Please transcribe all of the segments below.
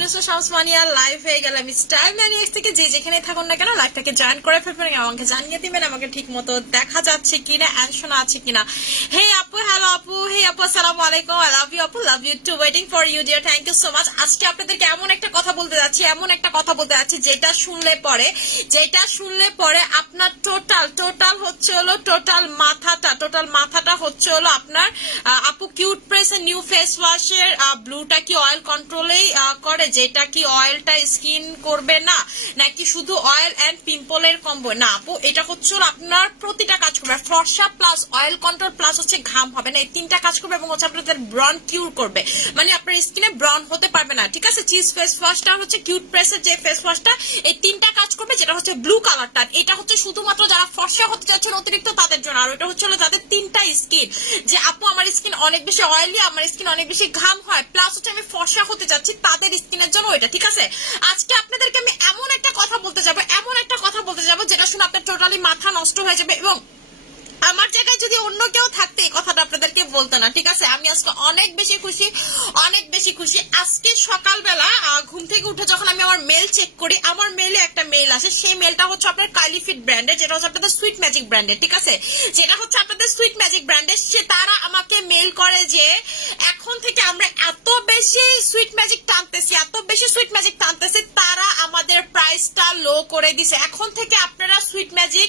Nusrat শামসমানিয়া live হয়ে গেলাম style ম্যানিয়াক্স থেকে। যে যেখানে থাকুন না কেন লাইভটাকে জয়েন করে ফেলবেন, আমাকে জানিয়ে দিবেন আমাকে ঠিক মতো দেখা যাচ্ছে কিনা, এন্ড শোনা আছে কিনা। হে আপু, হ্যালো আপু, হে আপু, আসসালামু আলাইকুম। আই লাভ ইউ আপু, love you too, waiting for you dear, thank you so much. আজকে আপনাদেরকে এমন একটা কথা বলতে যাচ্ছি যেটা শুনলে পরে আপনার টোটাল হচ্ছে হলো টোটাল মাথাটা হচ্ছে হলো আপনার আপু কিউট প্রেস এর নিউ ফেস ওয়াশের ব্লুটা কি অয়েল কন্ট্রোলেই করে, যেটা কি অয়েলটা স্কিন করবে না, নাকি শুধু অয়েল এন্ড পিম্পলের কম্বো? না আপু, এটা হচ্ছে আপনার প্রতিটা কাজ করবে, ফর্সা প্লাস অয়েল কন্ট্রোল প্লাস হচ্ছে ঘাম হবে না, এই তিনটা কাজ করবে এবং হচ্ছে আপনাদের ব্রন কিউর করবে, মানে আপনার স্কিনে ব্রন হতে পারবে না। ঠিক আছে, চিজ ফেস ওয়াশটা হচ্ছে কিউট প্রেসের যে ফেস ওয়াশটা, এই তিনটা কাজ করবে, যেটা হচ্ছে ব্লু কালারটা। এটা হচ্ছে শুধুমাত্র যারা ফর্সা হতে যাচ্ছেন অতিরিক্ত তাদের জন্য, আর এটা হচ্ছে যাদের তিনটা স্কিন, যে আপু আমার স্কিন অনেক বেশি অয়েলি, আমার স্কিন অনেক বেশি ঘাম হয়, প্লাস হচ্ছে আমি ফর্সা হতে যাচ্ছি, তাদের স্কিনের জন্য এটা। ঠিক আছে, আজকে আপনাদেরকে আমি এমন একটা কথা বলতে যাবো যেটা শুনে আপনার টোটালি মাথা নষ্ট হয়ে যাবে, এবং আমার জায়গায় যদি অন্য কেউ থাকতে এই কথাটা আপনাদেরকে বলতো না। ঠিক আছে, আমি আজকে অনেক বেশি খুশি। আজকে সকালবেলা ঘুম থেকে উঠে যখন আমি আমার মেল চেক করি, আমার মেলে একটা মেল আসে, সেই মেলটা হচ্ছে আপনার কাইলিফিট ব্র্যান্ডের, যেটা হচ্ছে আপনাদের সুইট ম্যাজিক ব্র্যান্ডের। ঠিক আছে, সে তারা আমাকে মেল করে যে এখন থেকে আমরা এত বেশি সুইট ম্যাজিক টানতেছি, তারা আমাদের প্রাইসটা লো করে দিছে। এখন থেকে আপনারা সুইট ম্যাজিক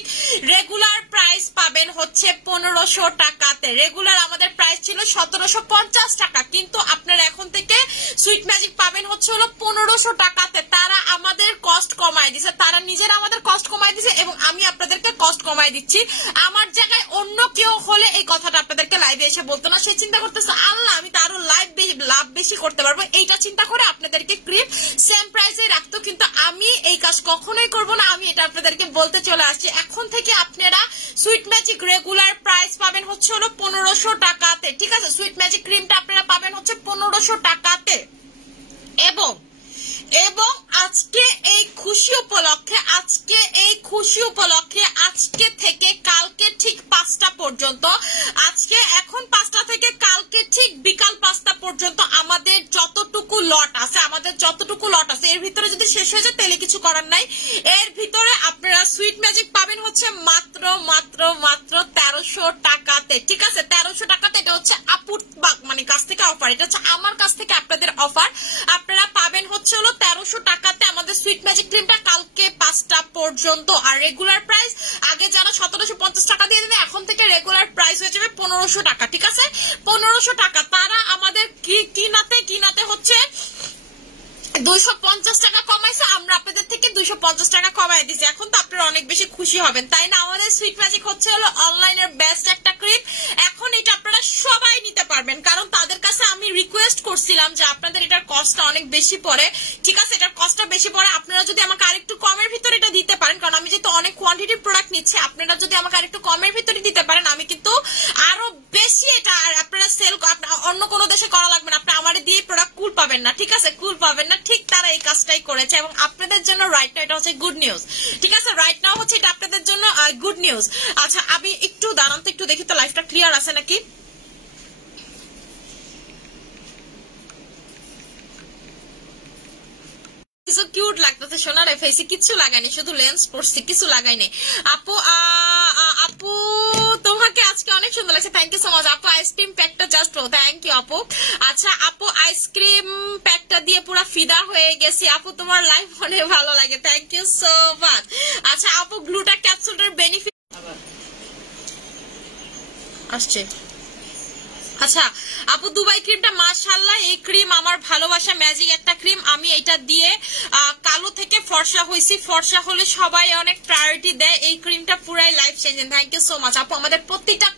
রেগুলার প্রাইস পাবেন হচ্ছে 1500 টাকাতে। রেগুলার আমাদের প্রাইস ছিল 1750 টাকা, কিন্তু আপনারা এখন থেকে সুইট ম্যাজিক পাবেন হচ্ছে হলো 1500 টাকাতে। তারা আমাদের কস্ট কমায় দিছে, তারা নিজেরা আমাদের কস্ট কমায় দিছে, এবং আমি আপনাদেরকে কস্ট কমায় দিচ্ছি। আমার জায়গায় অন্য কেউ হলে এই কথাটা আপনাদেরকে লাইভে এসে বলতো না, সে চিন্তা করতেছে আল্লাহ আমি তারও লাভ বেশি করতে পারবো, এইটা চিন্তা করে আপনাদেরকে ক্রিম সেম প্রাইসে রাখতো, কিন্তু আমি এই কাজ কখনোই করবো না। আমি এটা আপনাদেরকে বলতে চলে আসছি, এখন থেকে আপনারা সুইট ম্যাজিক রেগুলার প্রাইস পাবেন হচ্ছে হলো 1500 টাকাতে। ঠিক আছে, সুইট ম্যাজিক ক্রিমটা আপনারা পাবেন হচ্ছে 1500 টাকাতে। এবং আজকে এই খুশি উপলক্ষে আজকে থেকে কালকে ঠিক 5টা পর্যন্ত, আজকে এখন 5টা থেকে কালকে ঠিক বিকাল 5টা পর্যন্ত আমাদের যতটুকু লট আছে এর ভিতরে যদি শেষ হয়ে যায় তাহলে কিছু করার নাই। এর ভিতরে আপনারা সুইট ম্যাজিক পাবেন হচ্ছে মাত্র 1300 টাকাতে। ঠিক আছে, 1300 টাকাতে। এটা হচ্ছে আপুর মানে কাছ থেকে অফার, এটা হচ্ছে আমার কাছ থেকে আপনাদের অফার। আপনারা পাবেন হচ্ছে হলো 1300 টাকাতে আমাদের সুইট ম্যাজিক ক্রিমটা কালকে 5টা পর্যন্ত। আর রেগুলার প্রাইস আগে যারা 1750 টাকা দিয়ে দেবে, এখন থেকে রেগুলার প্রাইস হয়ে যাবে 1500 টাকা। ঠিক আছে, 1500 টাকা। তারা আমাদের কিনাতে হচ্ছে 250 টাকা কমাইছে, আমরা আপনাদের থেকে 250 টাকা কমাই দিছি। এখন তো আপনারা অনেক বেশি খুশি হবেন, তাই না? আমাদের সুইট ম্যাজিক হচ্ছে হলো অনলাইনের বেস্ট একটা ক্রিম। এখন এটা আপনারা সবাই নিতে পারবেন, কারণ তাদের কাছে আমি রিকোয়েস্ট করছিলাম যে আপনাদের এটার কস্টটা অনেক বেশি পড়ে। ঠিক আছে, এটার কস্টটা বেশি পড়ে, আপনারা যদি আমাকে আরেকটু কমের ভিতরে এটা দিতে পারেন, কারণ আমি যেহেতু অনেক কোয়ান্টিটির প্রোডাক্ট নিচ্ছি, আপনারা যদি আমাকে আরেকটু কমের ভিতরে দিতে পারেন, আমি কিন্তু আরো বেশি এটা আপনারা সেল, অন্য কোনো দেশে করা লাগবে না, আপনি আমার দিয়ে প্রোডাক্ট কুল পাবেন না। ঠিক আছে, কুল পাবেন না, ঠিক তারা এই কাজটাই করেছে, এবং আপনাদের জন্য রাইট নাও এটা হচ্ছে গুড নিউজ। ঠিক আছে, রাইট নাও হচ্ছে এটা আপনাদের জন্য গুড নিউজ। আচ্ছা, আমি একটু দাঁড়ান তো, একটু দেখি তো লাইফটা ক্লিয়ার আছে নাকি। কিছু কিউট লাগতেছে সোনার ফেসে, কিছু লাগাইনি, শুধু লেন্স পড়ছি, কিছু লাগাইনি। আপু তোমাকে আজকে অনেক সুন্দর লাগছে, থ্যাংক ইউ সো মাচ আপু। আইসক্রিম প্যাকটা জাস্ট থ্যাংক ইউ আপু। আচ্ছা আপু, আইসক্রিম প্যাকটা দিয়ে পুরো ফিদা হয়ে গেছি আপু, তোমার লাইফ অনেক ভালো লাগে, থ্যাংক ইউ সো মাচ। আচ্ছা আপু, গ্লুটা ক্যাপসুলটার বেনিফিট আসছে। আচ্ছা আপু, দুবাই ক্রিমটা মাশাআল্লাহ, এই ক্রিম আমার ভালোবাসা, ম্যাজিক একটা ক্রিম। আমি এটা দিয়ে কালো থেকে ফর্সা হয়েছি, ফর্সা হলে সবাই অনেক প্রায়োরিটি দেয়, এই ক্রিমটা পুরাই life changing. Thank you so much আপু। আমাদের প্রত্যেকটা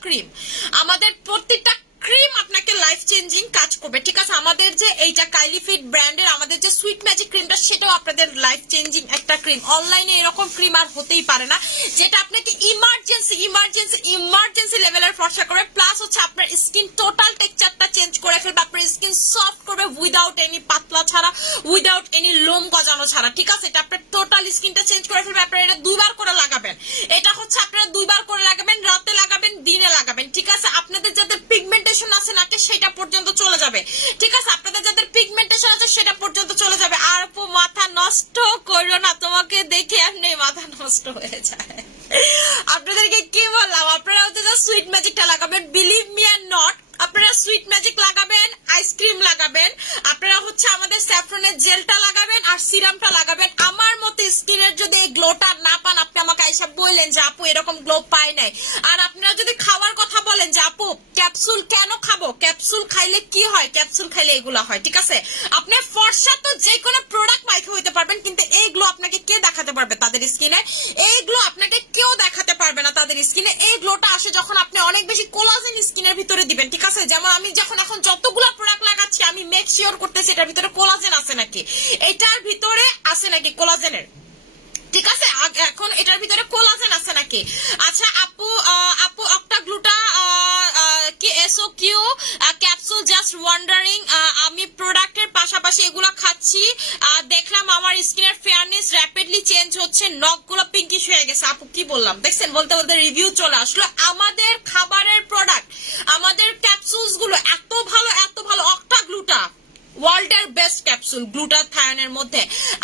ক্রিম আপনাকে লাইফ চেঞ্জিং কাজ করবে। ঠিক আছে, আমাদের যে এইটা কাইলিফিট ব্র্যান্ডের আমাদের যে সুইট ম্যাজিক ক্রিমটা, সেটাও আপনাদের লাইফ চেঞ্জিং একটা ক্রিম। অনলাইনে এরকম ক্রিম আর হতেই পারে না, যেটা আপনাকে ইমার্জেন্সি লেভেলের ফর্সা করবে, প্লাস হচ্ছে আপনার স্কিন টোটাল টেক্সচারটা চেঞ্জ করে ফেলবে, আপনার স্কিন সফট করবে উইদাউট এনি পাতলা ছাড়া, উইদাউট এনি লোম গজানো ছাড়া। ঠিক আছে, এটা আপনার টোটাল স্কিনটা চেঞ্জ করে ফেলবে। আপনারা এটা 2বার করে লাগাবেন, এটা হচ্ছে আপনারা 2বার করে লাগাবেন, রাতে লাগাবেন, দিনে লাগাবেন। ঠিক আছে, আপনাদের যাদের পিগমেন্টেশন আছে নাকি সেটা পর্যন্ত চলে যাবে, ঠিক আছে? আপনাদের যাদের পিগমেন্টেশন আছে সেটা পর্যন্ত চলে যাবে। আর আপু মাথা নষ্ট করো না, তোমাকে দেখে এমনি মাথা নষ্ট হয়ে যায়। আপনাদেরকে কি বললাম, আপনারা হচ্ছে সুইট ম্যাজিকটা লাগাবেন, বিলিভ মি অ্যান্ড নট। আপনারা সুইট ম্যাজিক লাগাবেন, আইসক্রিম লাগাবেন, আপনারা হচ্ছে আমাদের স্যাফরনের জেলটা লাগাবেন আর সিরামটা লাগাবেন। আমার মতো স্কিনের যদি এই গ্লোটা না পান, আপনি আমাকে আইসা বললেন যে আপু এরকম গ্লো পাই নাই। আর আপনারা যদি খাওয়ার কথা বলেন যে আপু ক্যাপসুল কেন খাবো, ক্যাপসুল খাইলে কি হয়, ক্যাপসুল খাইলে এগুলা হয়, ঠিক আছে? আপনার ফর্সা তো যে কোনো প্রোডাক্ট মাইকে হইতে পারবেন, কিন্তু এই গ্লো আপনাকে কে দেখাতে পারবে তাদের স্কিনে? এই গ্লো আপনাকে কেউ দেখাতে পারবে না তাদের স্কিনে। এই গ্লোটা আসে যখন আপনি অনেক বেশি কোলাজেন স্কিনের ভিতরে দিবেন, ঠিক আছে? যেমন আমি যখন এখন যতগুলো প্রোডাক্ট লাগাচ্ছি আমি মেক শিওর করতেছি এটার ভিতরে কোলাজেন আছে নাকি, এটার ভিতরে আছে নাকি কোলাজেনের, ঠিক আছে? এখন এটার ভিতরে কোলাজেন আছে নাকি। আচ্ছা আপু, আপু অক্টা গ্লুটা কি এসও কিউ ক্যাপসুল, জাস্ট ওয়ান্ডারিং। আমি প্রোডাক্টের পাশাপাশি এগুলো খাচ্ছি, দেখলাম আমার স্কিনের ফেয়ারনেস র্যাপিডলি চেঞ্জ হচ্ছে, নখগুলো পিঙ্কিশ হয়ে গেছে। আপু কি বললাম দেখছেন, বলতে বলতে রিভিউ চলে আসলো। আমাদের খাবারের প্রোডাক্ট, আমাদের ক্যাপসুলস গুলো এত ভালো, এত ভালো। অক্টা গ্লুটা ওয়ার্ল্ডের বেস্ট ক্যাপসুল গ্লুটাথায়নের মধ্যে।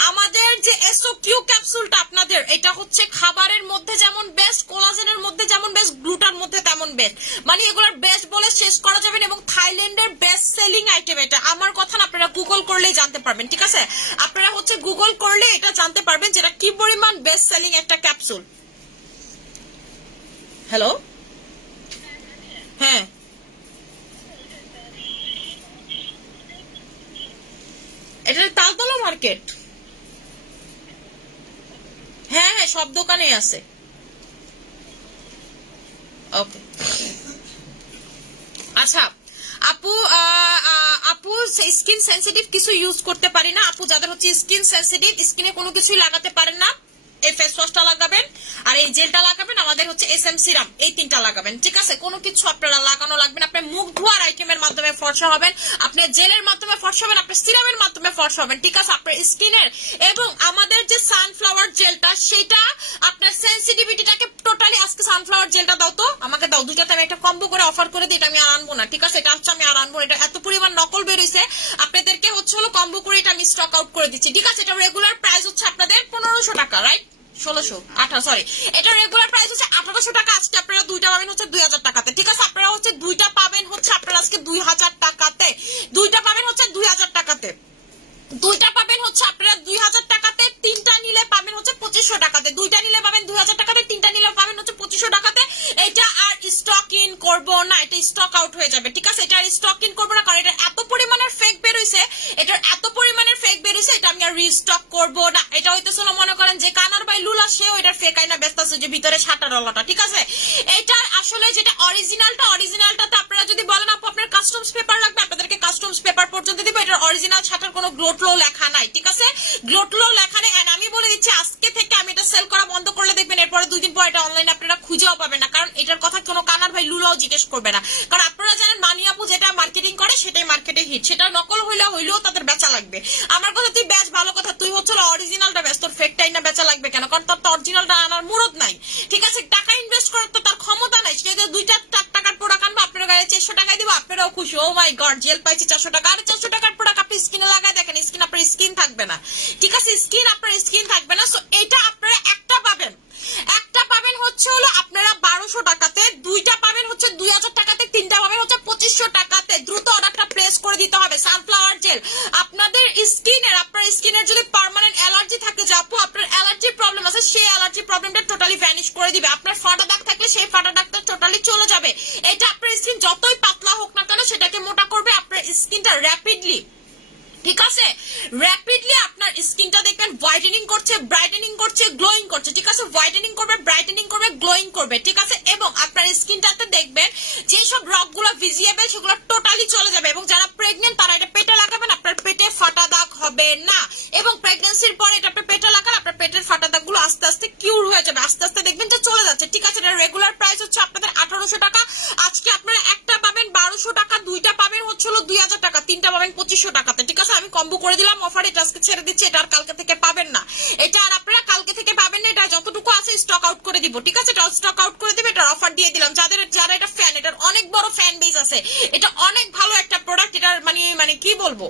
আমাদের যে এসওকিউ ক্যাপসুলটা আপনাদের, এটা হচ্ছে খাবারের মধ্যে যেমন বেস্ট, কোলাজেনের মধ্যে যেমন বেস্ট, গ্লুটার মধ্যে তেমন বেস্ট। মানে এগুলোর বেস্ট বলে শেষ করা যাবে না, এবং থাইল্যান্ডের বেস্ট সেলিং আইটেম এটা। আমার কথা না, আপনারা গুগল করলেই জানতে পারবেন, ঠিক আছে? আপনারা হচ্ছে গুগল করলে এটা জানতে পারবেন যেটা কি পরিমাণ বেস্ট সেলিং একটা ক্যাপসুল। হ্যালো, হ্যাঁ এটা তালতলা মার্কেট। হ্যাঁ হ্যাঁ, সব দোকানেই আছে। ওকে আচ্ছা আপু, আপু স্কিন সেন্সিটিভ কিছু ইউজ করতে পারি না। আপু যাদের হচ্ছে স্কিন সেন্সিটিভ, স্কিনে কোনো কিছুই লাগাতে পারেন না, এই ফেস ওয়াশটা লাগাবেন আর এই জেলটা লাগাবেন, আমাদের হচ্ছে এসএম সিরাম, এই তিনটা লাগাবেন, ঠিক আছে? কোনো কিছু আপনারা লাগানো লাগবে না। আপনি মুখ ধোয়ার আইটেমের মাধ্যমে ফর্সা হবেন, আপনি জেলের মাধ্যমে ফর্সা হবেন, আপনি সিরামের মাধ্যমে ফর্সা হবেন, ঠিক আছে? আপনার স্কিনের এবং আমাদের যে সানফ্লাওয়ার জেলটা, সেটা আপনার সেন্সিটিভিটিটাকে টোটালি, আজকে সানফ্লাওয়ার জেলটা দাও তো আমাকে, দাও দুইটাতে আমি একটা কম্বো করে অফার করে দিই। এটা আমি আর আনবো না, ঠিক আছে? এটা হচ্ছে আমি আর আনবো, এটা এত পরিমাণ নকল বেরোইছে, আপনাদেরকে হচ্ছে হলো কম্বো করে এটা আমি স্টক আউট করে দিচ্ছি, ঠিক আছে? এটা রেগুলার প্রাইস হচ্ছে আপনাদের 1500 টাকা, রাইট? 1600 সরি, এটা রেগুলার প্রাইস হচ্ছে 1800 টাকা। আজকে আপনারা দুইটা পাবেন হচ্ছে 2000 টাকাতে, ঠিক আছে? আপনারা হচ্ছে দুইটা পাবেন হচ্ছে আপনারা আজকে 2000 টাকাতে, দুইটা পাবেন হচ্ছে 2000 টাকাতে, দুইটা পাবেন হচ্ছে আপনারা 2000 টাকাতে, তিনটা নিলে পাবেন হচ্ছে 2500 টাকাতে, দুইটা নিলে পাবেন 2000 টাকাতে, তিনটা নিলে পাবেন হচ্ছে 2500 টাকাতে। এটা আর স্টক ইন করবো না, এটা স্টক আউট হয়ে যাবে, ঠিক আছে? এটা আর স্টক ইন করবো না, কারণ এটা এত পরিমাণের ফেক বেরোইছে, এটার এত পরিমাণের ফেক বেরোইছে, এটা আমি আর রিস্টক করবো না। এটা হইতেছিল মনে করেন যে কানার বাই লুলা, সেও এটার ফেক আইনা ব্যস্ত আছে যে ভিতরে সাটারলাটা, ঠিক আছে? এটার আসলে যেটা অরিজিনালটা, অরিজিনালটাতে আপনারা যদি বলেন আপু আপনার কাস্টমস পেপার লাগবে, আপনাদেরকে কাস্টমস পেপার পর্যন্ত দিব। এটার অরিজিনাল ছাটার কোনো গ্লোটলো লেখা নাই, ঠিক আছে? গ্লোটলো লেখা নেই। এন্ড আমি বলে দিচ্ছি আজকে থেকে আমি এটা সেল করা বন্ধ করলে দেখবেন এরপরে 2 দিন পর এটা অনলাইনে আপনারা খুঁজেও পাবেন না, কারণ এটার কথা কোনো কানার ভাই লুলাও জিজ্ঞেস করবে না, কারণ আপনারা জানেন মানি আপু যেটা মার্কেটিং করে সেটাই মার্কেটে হিট, সেটা নকল হইলেও তাদের বেচা লাগবে। আমার কথা তুই বেচ, ভালো কথা, তুই হচ্ছে অরিজিনালটা বেচ, তোর ফেকটাই না বেচা লাগবে কেন? কারণ তোর তো অরিজিনালটা আনার মুরত নাই, ঠিক আছে? টাকা ইনভেস্ট করার তো তার ক্ষমতা নাই, সে যদি 2-4 টাকার প্রোডাক্ট আনবো আপনার গায়ে 400 টাকায় দিব, আপনারাও খুশি, ও মাই গড জেল পাইছি 400 টাকা। আর 400 টাকার প্রোডাক্ট আপনি স্কিনে লাগায় দেখেন, স্কিন আপনার স্কিন থাকবে না, ঠিক আছে? স্কিন আপনার স্কিন থাকবে না। সো এটা আপনারা একটা পাবেন, একটা পাবেন হচ্ছে হলো আপনারা 1200 টাকাতে, দুইটা পাবেন হচ্ছে 2000 টাকাতে, তিনটা পাবেন হচ্ছে 2500 টাকাতে। দ্রুত অর্ডারটা প্লেস করে দিতে হবে। সানফ্লাওয়ার জেল আপনাদের স্কিনের, আপনার স্কিনের যদি পার্মানেন্ট অ্যালার্জি থাকে, যে আপু আপনার অ্যালার্জি প্রবলেম আছে, সেই অ্যালার্জি প্রবলেমটা টোটালি ভ্যানিশ করে দিবে। আপনার ফাটা দাগ থাকলে সেই ফাটা দাগটা টোটালি চলে যাবে। এটা আপনার স্কিন যতই পাতলা হোক না কেন সেটাকে মোটা করবে, আপনার স্কিনটা র্যাপিডলি, ঠিক আছে? র্যাপিডলি আপনার স্কিনটা দেখবেন হোয়াইটেনিং করছে, ব্রাইটেনিং করছে, গ্লোয়িং করছে, ঠিক আছে? হোয়াইটেনিং করবে, ব্রাইটেনিং করবে, গ্লোয়িং করবে, ঠিক আছে? এবং আপনার স্কিনটাতে দেখবেন যেসব রগগুলো ভিজিয়েবল সেগুলো টোটালি চলে যাবে। এবং যারা প্রেগনেন্ট তারা এটা পেটে লাগাবেন, আপনার পেটে ফাটা দাগ হবে না। এবং প্রেগনেন্সির পরে এটা আপনার পেটে লাগান, আপনার পেটের ফাটা দাগগুলো আস্তে আস্তে কিউর হয়ে যাবে, আস্তে আস্তে দেখবেন যে চলে যাচ্ছে, ঠিক আছে? এটা রেগুলার প্রাইস হচ্ছে আপনাদের 1800 টাকা। আজকে আপনারা একটা পাবেন 1200 টাকা, দুইটা পাবেন হচ্ছে হলো 2000 টাকা, তিনটা পাবেন 2500 টাকাতে, ঠিক আছে? আমি কম্বো করে দিলাম অফার, এটা আজকে ছেড়ে দিচ্ছি, এটা আর কালকে থেকে পাবেন না, এটা আর আপনারা কালকে থেকে পাবেন না, এটা যতটুকু আছে স্টক আউট করে দিব, ঠিক আছে? এটা স্টক আউট করে দিবে, এটা এটার অফার দিয়ে দিলাম। যারা এটা ফ্যান, এটার অনেক বড় ফ্যান বেজ আছে, এটা অনেক ভালো একটা প্রোডাক্ট। এটার মানে কি বলবো,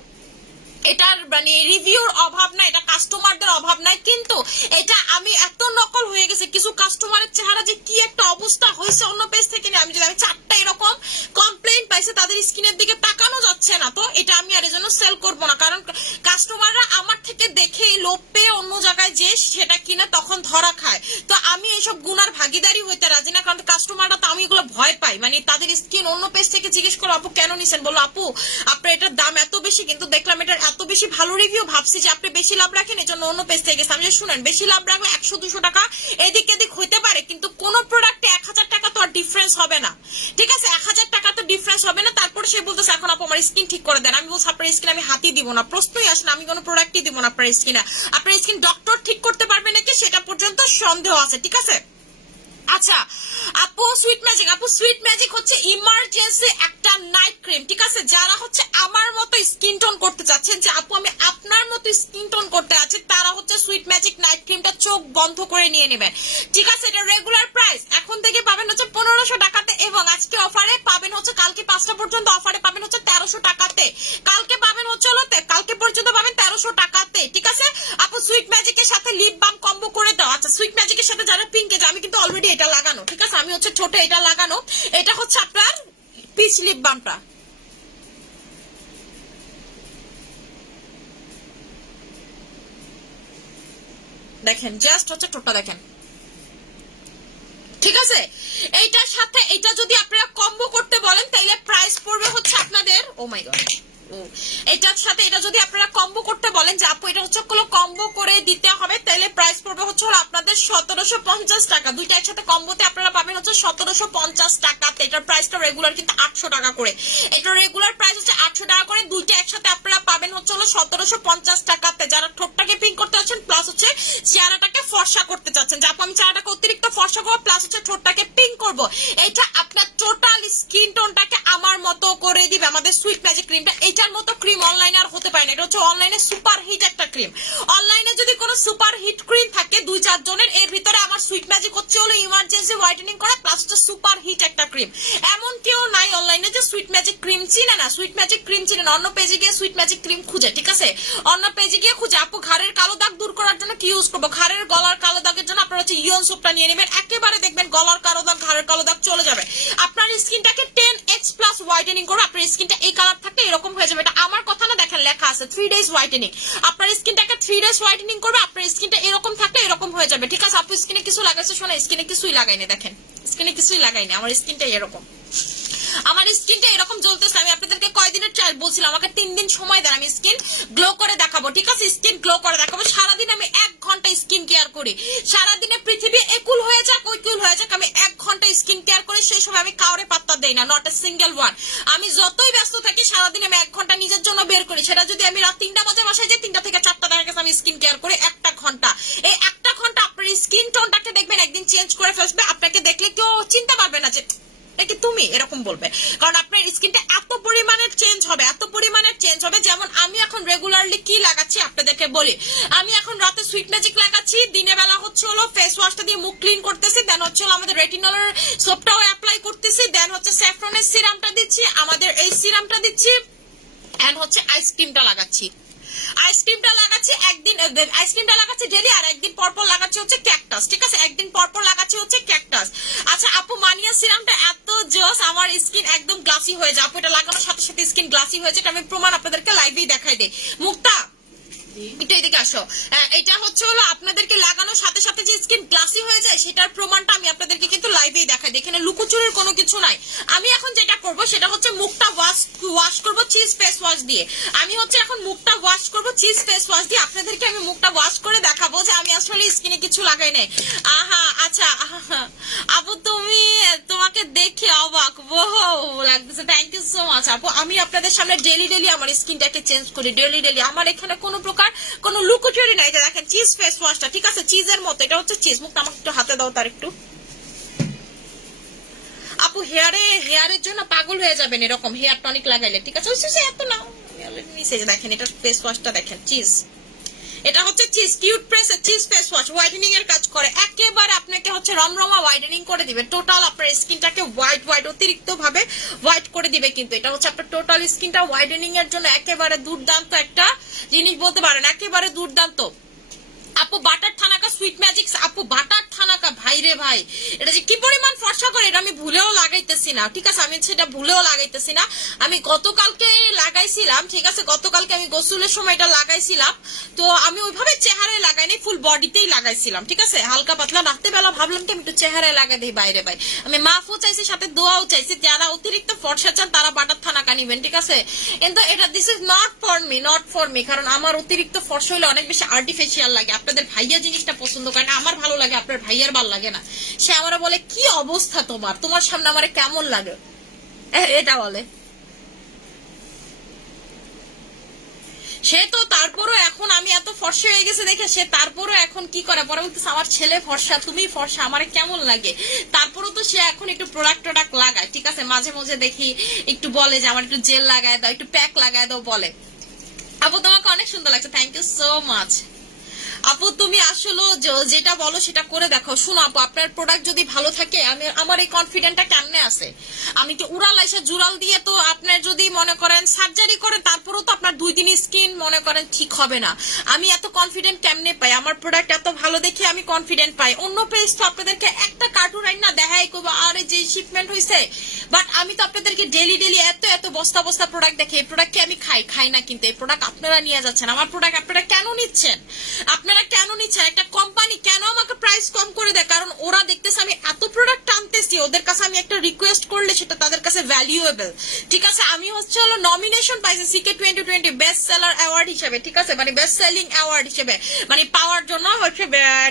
এটার মানে রিভিউর অভাব নাই, এটা কাস্টমারদের অভাব নাই, কিন্তু এটা আমি এত নকল হয়ে গেছে কিছু কাস্টমারের চেহারা যে কি একটা অবস্থা হয়েছে অন্য পেজ থেকে নিয়ে। আমি 4টা এরকম কমপ্লেইন পাইছে, তাদের স্ক্রিনের দিকে তাকানো যাচ্ছে না। তো এটা আমি আর এজন্য সেল করবো না, কারণ কাস্টমাররা আমার থেকে দেখে লোভ পেয়ে অন্য জায়গায় যে সেটা কিনে তখন ধরা খায়। তো আমি এইসব গুনার ভাগিদারি হইতে রাজি না, কারণ কাস্টমাররা তো আমি এগুলো ভয় পাই। মানে তাদের স্কিন অন্য পেজ থেকে জিজ্ঞেস করো আপু কেন নিছেন, বলো আপু আপনার এটার দাম এত বেশি, কিন্তু দেখলাম এটার এত বেশি ভালো রিভিউ, ভাবছি যে আপনি বেশি লাভ রাখেন এই জন্য অন্য পেজ থেকে গেছে। আমি যে শুনেন, বেশি লাভ রাখলে 100-200 টাকা এদিক এদিক হইতে পারে, কিন্তু কোন প্রোডাক্টে 1000 টাকা তো আর ডিফারেন্স হবে না, ঠিক আছে? 1000 টাকা তো ডিফারেন্স হবে না। তারপর সে বলতেছে এখন আপু আমার স্কিন ঠিক করে দেন। আমি বলছি আপনার স্কিন আমি হাতই দিব না, প্রশ্নই আসে না, আমি কোনো প্রোডাক্টই দিব না আপনার স্কিনে। আপনার স্কিন ডক্টর ঠিক করতে পারবে নাকি সেটা পর্যন্ত সন্দেহ আছে, ঠিক আছে? আচ্ছা আপু সুইট ম্যাজিক, আপু সুইট ম্যাজিক হচ্ছে ইমার্জেন্সি একটা নাইট ক্রিম, ঠিক আছে? যারা হচ্ছে আমার মতো স্কিন টোন করতে চাচ্ছেন, যে আপু আমি আপনার মতো স্কিন টোন করতে আছি, তারা হচ্ছে সুইট ম্যাজিক নাইট ক্রিমটা চোখ বন্ধ করে নিয়ে নেবেন, ঠিক আছে? এটা রেগুলার প্রাইস এখন থেকে পাবেন হচ্ছে 1500 টাকাতে, এবং আজকে অফারে পাবেন হচ্ছে কালকে 5টা পর্যন্ত অফারে পাবেন হচ্ছে 1300 টাকাতে, কালকে পাবেন হচ্ছে কালকে পর্যন্ত পাবেন 1300 টাকাতে, ঠিক আছে? আপু সুইট ম্যাজিকের সাথে লিপ বাম কম্বো করে দাও। আচ্ছা সুইট ম্যাজিকের সাথে যারা পিঙ্কে, আমি কিন্তু অলরেডি এটা লাগানো, ঠিক আছে? আমি হচ্ছে ছোট এটা লাগানো, এটা হচ্ছে আপনার পিচ লিপ বামটা। দেখেন জাস্ট হচ্ছে ঠোঁটটা দেখেন, ঠিক আছে? এইটার সাথে এটা যদি আপনারা কম্বো করতে বলেন তাহলে প্রাইস পড়বে হচ্ছে আপনাদের, ও মাই গড, এটার সাথে এটা যদি আপনারা কম্বো করতে বলেন যে আপু এটা হচ্ছে কম্বো করে দিতে হবে, তাহলে প্রাইস পড়বে হচ্ছে আপনাদের 1750 টাকা। দুইটা একসাথে কম্বোতে আপনারা পাবেন হচ্ছে 1750 টাকাতে। এটার প্রাইসটা রেগুলার কিন্তু 800 টাকা করে, এটা রেগুলার প্রাইস হচ্ছে 800 টাকা করে, দুইটা একসাথে আপনারা পাবেন হচ্ছে 1750 টাকাতে। যারা ঠোঁটটাকে পিঙ্ক করতে চাচ্ছেন প্লাস হচ্ছে চেহারাটাকে ফর্সা করতে চাচ্ছেন, যে আপু আমি চেহারাটাকে অতিরিক্ত ফর্সা করবো প্লাস হচ্ছে ঠোঁটটাকে পিঙ্ক করবো, এটা আপনার টোটাল স্কিন টোনটাকে আমার মতো করে দিবে আমাদের সুইট ম্যাজিক ক্রিমটা। এইটার মতো ক্রিম অনলাইনে আর হতে পারে না, এটা হচ্ছে অনলাইনে সুপার হিট একটা ক্রিম। অনলাইনে যদি কোনো সুপার হিট ক্রিম থাকে 2-4 জনের, এর ভিতরে আমার সুইট ম্যাজিক হচ্ছে ইমার্জেন্সি হোয়াইটেনিং করে প্লাস হচ্ছে সুপার হিট একটা ক্রিম। এমন কেউ নাই অনলাইনে যে সুইট ম্যাজিক ক্রিম চিনে না, সুইট ম্যাজিক ক্রিম চিনে না, অন্য পেজে গিয়ে সুইট ম্যাজিক ক্রিম খুঁজে, ঠিক আছে? অন্য পেজে গিয়ে খুঁজে আপু ঘাড়ের কালো দাগ দূর করার জন্য কি ইউজ করবো, ঘাড়ের গলার কালো দাগের জন্য আপনারা হচ্ছে ইয়ন সোপটা নিয়ে নেবেন, একেবারে দেখবেন গলার কালো দাগ ঘাড়ের কালো দাগ চলে যাবে। আপনার স্কিনটাকে 10x প্লাস হোয়াইটেনিং করো, আপনার স্কিনটা এই কালার থাকলে এরকম হয়ে যাবে। এটা আমার কথা না, দেখেন লেখা আছে 3 days হোয়াইটেনিং। আপনার স্কিনটাকে 3 days হোয়াইটেনিং করবে, আপনার স্কিনটা এরকম থাকলে এরকম হয়ে যাবে, ঠিক আছে? আপনি স্কিনে কিছু লাগাইছে, শোনা স্কিনে কিছুই লাগাইনি, দেখেন স্কিনে কিছুই লাগাইনি, আমার স্কিনটা এরকম, আমার স্কিনটা এরকম জ্বলতেছে। আমি আপনাদেরকে কয়দিনের ট্রায়াল বলছিলাম, আমাকে 3 দিন সময় দেন, আমি স্কিন গ্লো করে দেখাবো, ঠিক আছে? স্কিন গ্লো করে দেখাবো। সারাদিন আমি 1 ঘন্টা স্কিন কেয়ার করি, সারাদিনে পৃথিবী একুল হয়ে যাক ওইকুল হয়ে যাক, আমি 1 ঘন্টা স্কিন কেয়ার করি, সেই সময় আমি কাউরে পাত্তা দেই না, নট এ সিঙ্গেল ওয়ান। আমি যতই ব্যস্ত থাকি সারাদিন আমি 1 ঘন্টা নিজের জন্য বের করি, সেটা যদি আমি রাত 3টা বাজে বাসায় যাই 3টা থেকে 4টা দেখা গেছে আমি স্কিন কেয়ার করি 1 ঘন্টা। এই 1 ঘন্টা আপনার স্কিন টোনটাকে দেখবেন একদিন চেঞ্জ করে ফেলবে, আপনাকে দেখলে কেউ চিনতে পারবে না যে কি তুমি এরকম বলবে, কারণ আপনার স্কিনটা এত পরিমাণের চেঞ্জ হবে, এত পরিমাণের চেঞ্জ হবে। যেমন আমি এখন রেগুলারলি কি লাগাচ্ছি আপনাদেরকে বলি, আমি এখন রাতে সুইট ম্যাজিক লাগাচ্ছি, দিনের বেলা হচ্ছে ফেস ওয়াশটা দিয়ে মুখ ক্লিন করতেছি, দেন হচ্ছে আমাদের রেটিনলের সোপটাও অ্যাপ্লাই করতেছি, দেন হচ্ছে স্যাফরনের সিরামটা দিচ্ছি, আমাদের এই সিরামটা দিচ্ছি, এন্ড হচ্ছে আইসক্রিমটা লাগাচ্ছি। আইসক্রিমটা লাগাচ্ছি একদিন, আইসক্রিমটা লাগাচ্ছি ডেলি, আর একদিন পরপর লাগাচ্ছি হচ্ছে ক্যাকটাস, ঠিক আছে? একদিন পরপর লাগাচ্ছি হচ্ছে ক্যাকটাস। আচ্ছা আপু মানিয়া সিরামটা এত জোস, আমার স্কিন একদম গ্লাসি হয়ে যায় আপু, এটা লাগানোর সাথে সাথে স্কিন গ্লাসি হয়ে যায়, এটা আমি প্রমাণ আপনাদেরকে লাইভেই দেখাই দেই। মুক্তা একটু এদিকে আসো, এটা হচ্ছে আপনাদেরকে লাগানোর সাথে সাথে যে স্কিন গ্লাসি হয়ে যায় সেটার প্রমাণটা আমি আপনাদেরকে কিন্তু লাইভেই দেখাই দিই, এখানে লুকোচুরির কোনো কিছু নাই। আমি এখন যেটা করবো সেটা হচ্ছে মুখটা ওয়াশ করবো চিজ ফেস ওয়াশ দিয়ে, আমি হচ্ছে এখন মুখটা ওয়াশ করবো চিজ ফেস ওয়াশ দিয়ে, আপনাদেরকে আমি মুখটা ওয়াশ করে দেখাবো যে আমি আসলে স্কিনে কিছু লাগাই নাই। আহা আচ্ছা আপু তুমি, তোমাকে দেখে অবাক লাগতেছে, থ্যাংক ইউ সো মাচ আপু। আমি আপনাদের সামনে ডেলি আমার স্কিনটাকে চেঞ্জ করি, ডেলি আমার এখানে কোনো প্রকার কোনো লুকোচুরি নাই। দেখেন চিজ ফেস ওয়াশটা, ঠিক আছে? চিজের মতো, এটা হচ্ছে চিজ। মুখটা আমাকে একটু হাতে দাও তার একটু। আপু হেয়ারের জন্য পাগল হয়ে যাবেন এরকম হেয়ার টনিক লাগাইলে, ঠিক আছে? এত না মিশে, দেখেন এটা ফেস ওয়াশটা দেখেন চিজ, এটা হচ্ছে cheese cute press cheese face wash whitening এর কাজ করে, একেবারে আপনাকে হচ্ছে রমরমা হোয়াইটেনিং করে দিবে, টোটাল আপনার স্কিনটাকে হোয়াইট অতিরিক্ত ভাবে হোয়াইট করে দিবে। কিন্তু এটা হচ্ছে আপনার টোটাল স্কিনটা হোয়াইটেনিং এর জন্য একেবারে দুর্দান্ত একটা জিনিস বলতে পারেন, একেবারে দুর্দান্ত। আপু বাটার থানাকা সুইট ম্যাজিক, আপু বাটার থানাকা ভাই রে ভাই, এটা যে কি পরিমাণ ফর্সা করে এটা আমি ভুলেও লাগাইতেছি না, ঠিক আছে, আমি সেটা ভুলেও লাগাইতেছি না। আমি গতকালকে লাগাইছিলাম, ঠিক আছে, গতকালকে আমি গোসলের সময় এটা লাগাইছিলাম, তো আমি ওইভাবে চেহারায় লাগাইনি, ফুল বডিতেই লাগাইছিলাম, ঠিক আছে, হালকা পাতলা। রাত্রেবেলা ভাবলাম কি আমি একটু চেহারায় লাগাই দিই, বাইরে ভাই আমি মাফও চাইছি, সাথে দোয়াও চাইছি, যারা অতিরিক্ত ফর্সা চান তারা বাটার থানাকা নিবেন, ঠিক আছে। কিন্তু এটা this is not for me, কারণ আমার অতিরিক্ত ফর্সা হলে অনেক বেশি আর্টিফিশিয়াল লাগে। আপনাদের ভাইয়া জিনিসটা পছন্দ করে না, আমার ভালো লাগে, আপনার ভাইয়ার ভালো লাগে না। সে আমার বলে কি অবস্থা তোমার সামনে আমার কেমন লাগে, এটা বলে সে। তো তারপরও এখন আমি এত ফর্সা হয়ে গেছে দেখে সে তারপরও এখন কি করে, পরে বলতেছে আমার ছেলে ফর্সা তুমি ফর্সা, আমার কেমন লাগে। তারপরও তো সে এখন একটু প্রোডাক্ট লাগায়, ঠিক আছে, মাঝে মাঝে দেখি একটু বলে যে আমার একটু জেল লাগায় দাও, একটু প্যাক লাগায় দাও বলে। আপু তোমাকে অনেক সুন্দর লাগছে, থ্যাংক ইউ সো মাচ। আপু তুমি আসলে যেটা বলো সেটা করে দেখো। শুনো আপু, আপনার প্রোডাক্ট যদি ভালো থাকে, আমি আমার এই কনফিডেন্টটা কেমনে আছে, আমি কি উড়াল এসে জুড়াল দিয়ে তো আপনার যদি মনে করেন সার্জারি করেন তারপরেও তো আপনার 2 দিন স্কিন মনে করেন ঠিক হবে না। আমি এত কনফিডেন্ট কেমনে পাই, আমার প্রোডাক্ট এত ভালো দেখে আমি কনফিডেন্ট পাই। অন্য পেজ তো আপনাদেরকে একটা কার্টুন আইন না দেখাই করবো আরে যে শিপমেন্ট হয়েছে, বাট আমি তো আপনাদেরকে ডেলি এত বস্তা প্রোডাক্ট দেখে, এই প্রোডাক্টকে আমি খাই না, কিন্তু এই প্রোডাক্ট আপনারা নিয়ে যাচ্ছেন। আমার প্রোডাক্ট আপনারা কেন নিচ্ছেন, আপনারা কেন নিচ্ছেন? একটা কোম্পানি কেন আমাকে প্রাইস কম করে দেয়, কারণ ওরা দেখতেছে আমি এত প্রোডাক্ট আনতেছি, ওদের কাছে আমি একটা রিকোয়েস্ট করলে সেটা তাদের কাছে ভ্যালুয়েবল, ঠিক আছে। আমি হচ্ছে হলো নমিনেশন পাইছি সিকে 2020 বেস্ট সেলার অ্যাওয়ার্ড হিসেবে, ঠিক আছে, মানে বেস্ট সেলিং অ্যাওয়ার্ড হিসেবে, মানে পাওয়ার জন্য হচ্ছে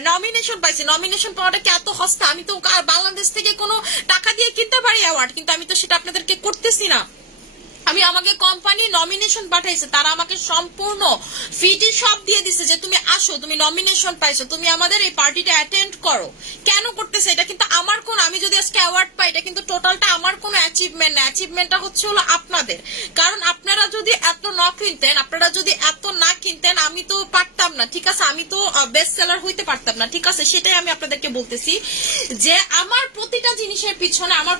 নমিনেশন পাইছি। নমিনেশন পাওয়াটা কি এত সস্তা? আমি তো বাংলাদেশ থেকে কোনো টাকা দিয়ে কিনতে পারি অ্যাওয়ার্ড, কিন্তু আমি তো সেটা আপনাদেরকে করতেছি না। আমি আমাকে কোম্পানি নমিনেশন পাঠাইছে, তারা আমাকে সম্পূর্ণ ফিটি সব দিয়ে দিছে যে তুমি আসো, তুমি নমিনেশন পাইছো, তুমি আমাদের এই পার্টিটা অ্যাটেন্ড করো। কেন করতেছে এটা? কিন্তু আমার কোন, আমি যদি আজকে অ্যাওয়ার্ড পাই এটা কিন্তু টোটালটা আমার কোনো অ্যাচিভমেন্ট না, অ্যাচিভমেন্টটা হচ্ছে হলো আপনাদের। কারণ আপনারা যদি এত না কিনতেন, আপনারা যদি এত না কিনতেন, আমি তো পারতাম না, ঠিক আছে, আমি তো বেস্ট সেলার হইতে পারতাম না, ঠিক আছে। সেটাই আমি আপনাদেরকে বলতেছি যে আমার প্রতিটা জিনিসের পিছনে, আমার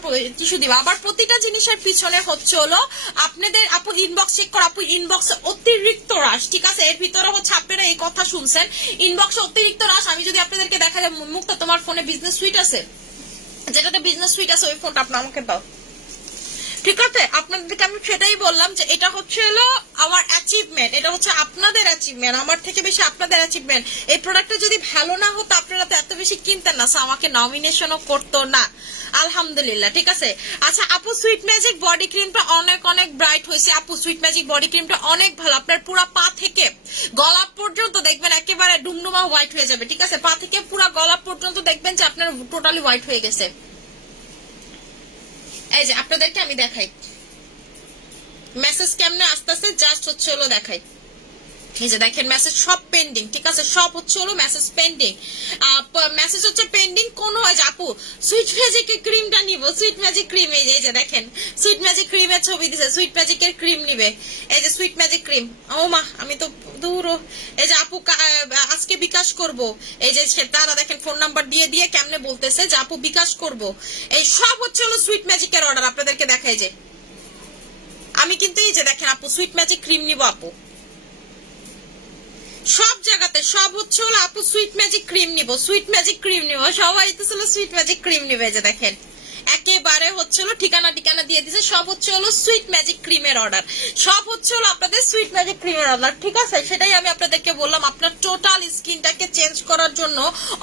প্রতিটা জিনিসের পিছনে হচ্ছে হলো আপনাদের। আপু ইনবক্স চেক কর, আপু ইনবক্সে অতিরিক্ত রাশ, ঠিক আছে, এর ভিতরে হচ্ছে আপনারা এই কথা শুনছেন, ইনবক্সে অতিরিক্ত রাশ। আমি যদি আপনাদেরকে দেখা যায়, মুক্তা তোমার ফোনে বিজনেস সুইট আছে, যেটাতে বিজনেস সুইট আছে ওই ফোনটা আপনার আমাকে দাও, ঠিক আছে। আপনাদেরকে আমি সেটাই বললাম যে এটা হচ্ছে হলো আমার অ্যাচিভমেন্ট, এটা হচ্ছে আপনাদের অ্যাচিভমেন্ট, আমার থেকে বেশি আপনাদের অ্যাচিভমেন্ট। এই প্রোডাক্টটা যদি ভালো না হতো আপনারা তো এত বেশি কিনতেন না, আমাকে নমিনেশনও করতো না, আলহামদুলিল্লাহ, ঠিক আছে। আচ্ছা আপু সুইট ম্যাজিক বডি ক্রিমটা অনেক ব্রাইট হয়েছে। আপু সুইট ম্যাজিক বডি ক্রিমটা অনেক ভালো, আপনার পুরো পা থেকে গলা পর্যন্ত দেখবেন একেবারে ডুমডুমা হোয়াইট হয়ে যাবে, ঠিক আছে। পা থেকে পুরো গলা পর্যন্ত দেখবেন যে আপনার টোটালি হোয়াইট হয়ে গেছে। এই যে আপনাদেরকে আমি দেখাই মেসেজ কেমনে আস্তে আস্তে জাস্ট হচ্ছে হলো দেখাই, এই যে দেখেন মেসেজ সব পেন্ডিং, ঠিক আছে, সব হচ্ছে হলো মেসেজ পেন্ডিং, মেসেজ হচ্ছে পেন্ডিং। কোন আপু সুইট ম্যাজিকের ক্রিমটা নিব, সুইট ম্যাজিক ক্রিম, এই যে দেখেন সুইট ম্যাজিক ক্রিমের ছবি দিছে, সুইট ম্যাজিকের ক্রিম নিবে, এই যে সুইট ম্যাজিক ক্রিম। ও মা আমি তো দূর, এই যে আপু আজকে বিকাশ করব, এই যে তারা দেখেন ফোন নাম্বার দিয়ে কেমনে বলতেছে যে আপু বিকাশ করব। এই সব হচ্ছে হলো সুইট ম্যাজিকের অর্ডার, আপনাদেরকে দেখাই যে আমি কিন্তু এই যে দেখেন আপু সুইট ম্যাজিক ক্রিম নিব, আপু সব জায়গাতে সব হচ্ছে হলো আপু সুইট ম্যাজিক ক্রিম নিব, সুইট ম্যাজিক ক্রিম নিব, সবাই তো ছিল সুইট ম্যাজিক ক্রিম নিবে, যে দেখেন একেবারে হচ্ছে হলো ঠিকানা দিয়ে দিছে, সব হচ্ছে হলো সুইট ম্যাজিক ক্রিমের অর্ডার, সব হচ্ছে হলো আপনাদের সুইট ম্যাজিক ক্রিমের অর্ডার, ঠিক আছে। সেটাই আমি আপনাদেরকে বললাম, আপনার টোটাল স্কিনটাকে চেঞ্জ করার জন্য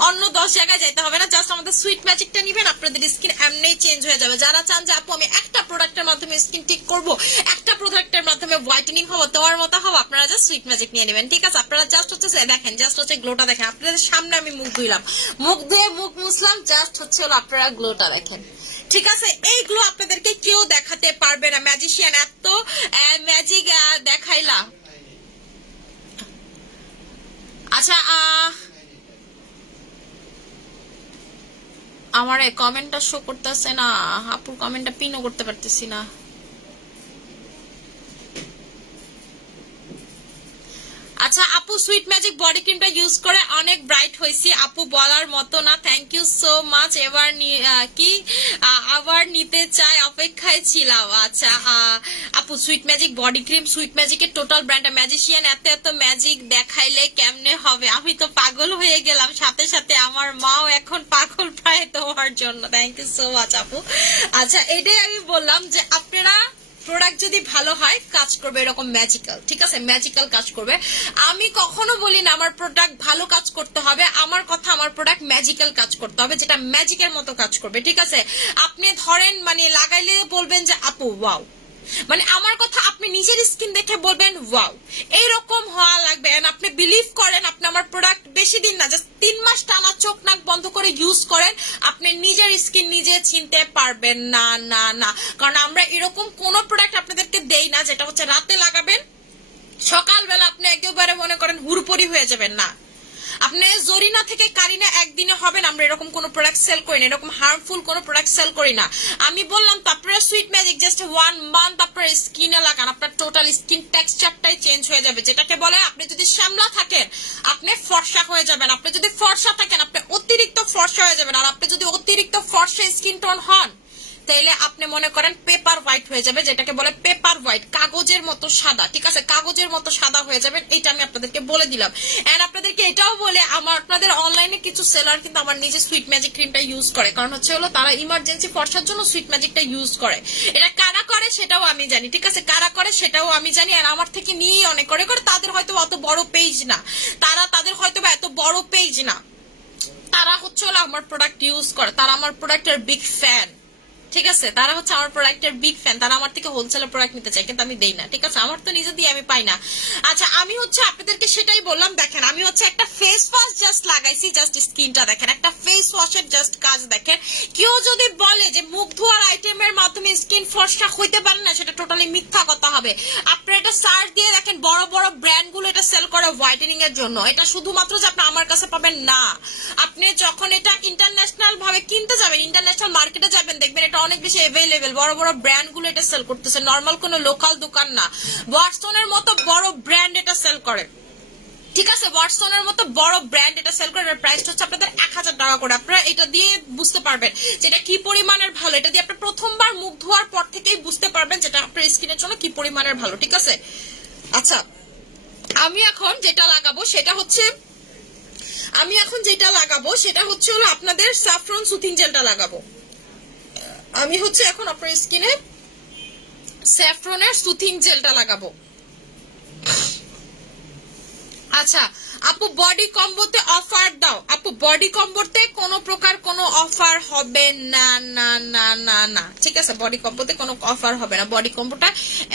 অন্য 10 জায়গায় যেতে হবে না, জাস্ট আমাদের সুইট ম্যাজিকটা নিবেন, আপনাদের স্কিন এমনিই চেঞ্জ হয়ে যাবে। যারা চান যে আপু আমি একটা প্রোডাক্টের মাধ্যমে স্কিন ঠিক করবো, একটা প্রোডাক্টের মাধ্যমে হোয়াইটেনিং হবো, তোমার মতো হবো, আপনারা জাস্ট সুইট ম্যাজিক নিয়ে নেবেন, ঠিক আছে। আপনারা জাস্ট হচ্ছে দেখেন, জাস্ট হচ্ছে গ্লোটা দেখেন, আপনাদের সামনে আমি মুখ ধুইলাম, মুখ ধুয়ে মুখ মুছলাম, জাস্ট হচ্ছে হলো আপনারা গ্লোটা দেখেন, ঠিক আছে। এইগুলো আপনাদেরকে কেউ দেখাতে পারবে না, ম্যাজিশিয়ান এত ম্যাজিক দেখাইলা। আচ্ছা আমার কমেন্টটা শো করতেছে না, আপুর কমেন্টটা পিনও করতে পারতেছি না। আচ্ছা আপু সুইট ম্যাজিক বডি ক্রিমটা ইউজ করে অনেক ব্রাইট হয়েছি আপু, বলার মতো না। Thank you so much. এবার কি আবার নিতে চাই, অপেক্ষায় ছিলাম। আচ্ছা আপু, Sweet Magic body cream, Sweet ম্যাজিকের টোটাল ব্র্যান্ড। ম্যাজিশিয়ান এত ম্যাজিক দেখাইলে কেমনে হবে, আমি তো পাগল হয়ে গেলাম, সাথে সাথে আমার মাও এখন পাগল প্রায় তোমার জন্য। থ্যাংক ইউ সো মাচ আপু। আচ্ছা এটাই আমি বললাম যে আপনারা প্রোডাক্ট যদি ভালো হয় কাজ করবে এরকম ম্যাজিক্যাল, ঠিক আছে, ম্যাজিক্যাল কাজ করবে। আমি কখনো বলি না আমার প্রোডাক্ট ভালো কাজ করতে হবে, আমার কথা আমার প্রোডাক্ট ম্যাজিক্যাল কাজ করতে হবে, যেটা ম্যাজিকের মতো কাজ করবে, ঠিক আছে। আপনি ধরেন মানে লাগাইলে বলবেন যে আপু ওয়াও, মানে আমার কথা আপনি নিজের স্কিন দেখে বলবেন ওয়াও, এইরকম হওয়া লাগবে। আপনি বিলিভ করেন আপনি আমার প্রোডাক্ট বেশি দিন না, জাস্ট 3 মাস টানা চোখ নাক বন্ধ করে ইউজ করেন, আপনি নিজের স্কিন নিজে চিনতে পারবেন না। না না, কারণ আমরা এরকম কোন প্রোডাক্ট আপনাদেরকে দেই না যেটা হচ্ছে রাতে লাগাবেন সকালবেলা আপনি একেবারে মনে করেন হুড়পড়ি হয়ে যাবেন। না, আপনি জরিনা থেকে কারিনা একদিনে হবেন, আমরা এরকম কোন প্রোডাক্ট সেল করি না, এরকম হার্মফুল কোন প্রোডাক্ট সেল করি না। আমি বললাম তো আপনারা সুইট ম্যাজিক জাস্ট 1 মান্থ আপনার স্কিনে লাগান, আপনার টোটাল স্কিন টেক্সচারটাই চেঞ্জ হয়ে যাবে। যেটাকে বলে আপনি যদি শ্যামলা থাকেন আপনি ফর্সা হয়ে যাবেন, আপনি যদি ফর্সা থাকেন আপনি অতিরিক্ত ফর্সা হয়ে যাবেন, আর আপনি যদি অতিরিক্ত ফর্সা স্কিন টোন হন তাইলে আপনি মনে করেন পেপার হোয়াইট হয়ে যাবে, যেটাকে বলে পেপার হোয়াইট, কাগজের মতো সাদা, ঠিক আছে, কাগজের মতো সাদা হয়ে যাবেন। এটা আমি আপনাদেরকে বলে দিলাম। এন্ড আপনাদেরকে এটাও বলে আপনাদের অনলাইনে কিছু সেলার কিন্তু আমার নিজে সুইট ম্যাজিক ক্রিমটা ইউজ করে, কারণ হচ্ছে হলো তারা ইমার্জেন্সি ফর্সার জন্য সুইট ম্যাজিকটা ইউজ করে। এটা কারা করে সেটাও আমি জানি, ঠিক আছে, কারা করে সেটাও আমি জানি। আর আমার থেকে নিয়ে অনেক করে তাদের হয়তো অত বড় পেজ না, তাদের হয়তো এত বড় পেজ না, তারা হচ্ছে হলো আমার প্রোডাক্ট ইউজ করে, তারা আমার প্রোডাক্টের বিগ ফ্যান, ঠিক আছে, তারা হচ্ছে আমার প্রোডাক্টের বিগ ফ্যান, তারা আমার থেকে হোলসেলের প্রোডাক্ট নিতে চায় কিন্তু আমি দেই না, ঠিক আছে, আমার তো নিজে দিয়ে আমি পাই না। আচ্ছা আমি হচ্ছে আপনাদেরকে সেটাই বললাম, দেখেন আমি হচ্ছে একটা ফেস ওয়াশ জাস্ট লাগাইছি, জাস্ট স্কিনটা দেখেন, একটা ফেস ওয়াশের জাস্ট কাজ দেখেন। কেউ যদি বলে যে মুখ ধোয়ার আইটেমের মাধ্যমে স্কিন ফর্সা হইতে পারে না, সেটা টোটালি মিথ্যা কথা হবে। আপনারা এটা সার্চ দিয়ে দেখেন, বড় বড় ব্র্যান্ড গুলো এটা সেল করে হোয়াইটেনিং এর জন্য। এটা শুধুমাত্র যে আপনি আমার কাছে পাবেন না, আপনি যখন এটা ইন্টারন্যাশনাল ভাবে কিনতে যাবেন, ইন্টারন্যাশনাল মার্কেটে যাবেন, দেখবেন এটা অনেক বেশি অ্যাভেলেবেল, বড় বড় ব্র্যান্ড গুলো এটা সেল করতেছে, নর্মাল কোনো লোকাল দোকান না। ওয়াটসনের মতো বড় ব্র্যান্ড এটা সেল করে, ঠিক আছে, ওয়াটসনের মতো বড় ব্র্যান্ড এটা সেল করে। এর প্রাইস হচ্ছে আপনাদের 1000 টাকা করে। আপনারা এটা দিয়ে বুঝতে পারবেন যেটা কি পরিমাণের ভালো। এটা দিয়ে আপনি প্রথমবার মুখ ধোয়ার পর থেকেই বুঝতে পারবেন যেটা আপনার স্কিনের জন্য কি পরিমাণের ভালো, ঠিক আছে। আচ্ছা আমি এখন যেটা লাগাবো সেটা হচ্ছে হলো আপনাদের স্যাফরন সুথিং জেলটা লাগাবো। আমি হচ্ছে এখন আপনার স্কিনে স্যাফরনের সুথিং জেলটা লাগাবো। আচ্ছা আপু বডি কম্বোতে অফার দাও। আপু বডি কম্বোতে কোনো প্রকার কোনো অফার হবে না, না না না না, ঠিক আছে, বডি কম্বোতে কোনো অফার হবে না। বডি কম্বোটা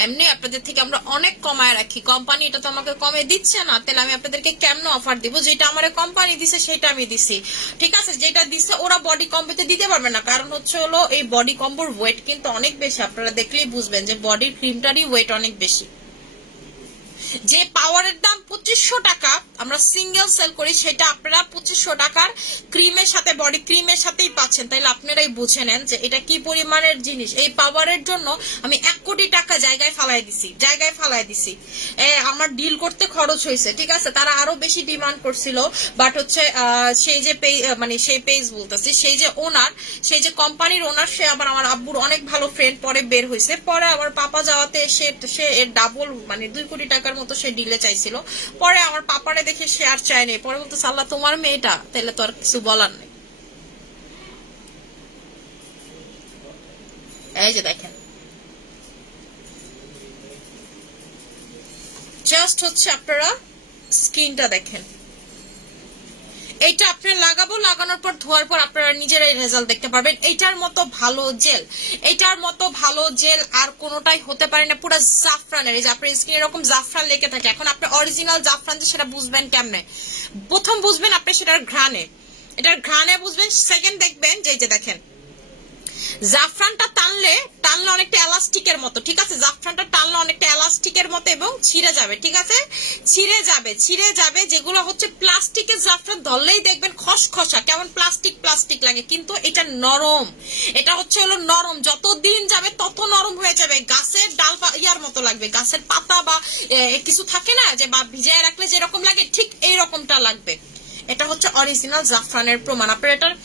এমনি আপনাদের থেকে আমরা অনেক কমায় রাখি, কোম্পানি এটা তো আমাকে কমে দিচ্ছে না, তাহলে আমি আপনাদেরকে কেমন অফার দিব? যেটা আমার কোম্পানি দিছে সেটা আমি দিছি, ঠিক আছে, যেটা দিছে ওরা বডি কম্বোতে দিতে পারবে না, কারণ হচ্ছে হলো এই বডি কম্বোর ওয়েট কিন্তু অনেক বেশি। আপনারা দেখলেই বুঝবেন যে বডির ক্রিমটারই ওয়েট অনেক বেশি। যে পাওয়ারের দাম 2500 টাকা আমরা সিঙ্গেল সেল করি, সেটা আপনারা 2500 টাকার ক্রিমের সাথে বডি ক্রিমের সাথেই পাচ্ছেন। তাইলে আপনারাই বুঝে নেন যে এটা কি পরিমাণের জিনিস। এই পাওয়ারের জন্য আমি 1 কোটি টাকা জায়গায় ফালাই দিছি। আমার ডিল করতে খরচ হয়েছে, ঠিক আছে, তারা আরো বেশি ডিমান্ড করছিল, বাট হচ্ছে সেই যে মানে সেই পেজ বলতেছি, সেই যে ওনার, সেই যে কোম্পানির ওনার, সে আবার আমার আব্বুর অনেক ভালো ফ্রেন্ড, পরে বের হয়েছে, পরে আমার পাপা যাওয়াতে সে এর ডাবল মানে 2 কোটি টাকার মতো সে ডিলে চাইছিল। পরে আমার পাপারে দেখে সে আর চায় নেই, পরে বলতো সাল্লাহ তোমার মেয়েটা, তাহলে তো আর কিছু বলার নেই। এই যে দেখেন জাস্ট হচ্ছে আপনারা স্কিনটা দেখেন, এইটা আপনারা লাগানোর পর ধোয়ার পর আপনারা নিজেরাই রেজাল্ট দেখতে পারবেন। এইটার মতো ভালো জেল আর কোনোটাই হতে পারে না, পুরো জাফরানের। এই যে আপনার স্কিন এরকম জাফরান লেগে থাকে। এখন আপনি অরিজিনাল জাফরান যে সেটা বুঝবেন কেমনে? প্রথম বুঝবেন আপনি সেটার ঘ্রাণে, এটার ঘ্রাণে বুঝবেন। সেকেন্ড দেখবেন যে এই যে দেখেন জাফরানটা টানলে অনেকটা এলাস্টিকের মতো, ঠিক আছে? জাফরানটা টানলে অনেকটা এলাস্টিকের মতো এবং ছিঁড়ে যাবে, ঠিক আছে? ছিঁড়ে যাবে। যেগুলো হচ্ছে প্লাস্টিকের জাফরান ধরলেই দেখবেন খসখসা, কেমন প্লাস্টিক লাগে, কিন্তু এটা নরম। এটা হচ্ছে হলো নরম, যত দিন যাবে তত নরম হয়ে যাবে। গাছের ডাল ইয়ার মতো লাগবে, গাছের পাতা বা কিছু থাকে না যে বা ভিজায় রাখলে যেরকম লাগে, ঠিক এইরকমটা লাগবে। এটা হচ্ছে অরিজিনাল জাফরানের প্রমাণ। আপনারা এটার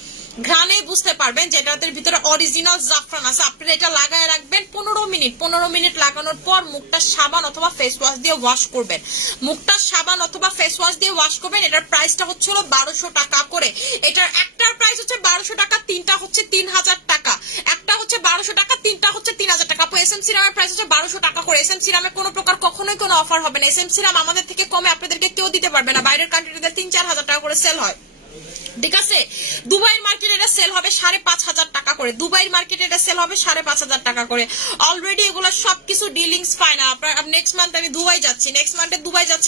ঘ্রাণে বুঝতে পারবেন যে এটার ভিতরে অরিজিনাল জাফরান আছে। আপনারা এটা লাগায় রাখবেন 15 মিনিট লাগানোর পর মুখটা সাবান অথবা ফেস ওয়াশ দিয়ে ওয়াশ করবেন। এটার প্রাইসটা হচ্ছে 1200 টাকা করে। এটার একটার প্রাইস হচ্ছে 1200 টাকা, তিনটা হচ্ছে 3000 টাকা। একটা হচ্ছে 1200 টাকা, তিনটা হচ্ছে 3000 টাকা। এসএম সিরামের প্রাইস হচ্ছে 1200 টাকা করে। এসএম সিরামে কোনো প্রকার কখনোই কোনো অফার হবে না। এসএম সিরাম আমাদের থেকে কমে আপনাদেরকে কেউ দিতে পারবে না। বাইরের কান্ট্রিতে 3-4 হাজার টাকা করে সেল হয়, ঠিক আছে? দুবাইয়ের মার্কেটে এটা সেল হবে 5,500 টাকা করে। অলরেডি এগুলো সবকিছু ডিলিংস ফাইনাল। আপনার নেক্সট মান্থ আমি দুবাই যাচ্ছি,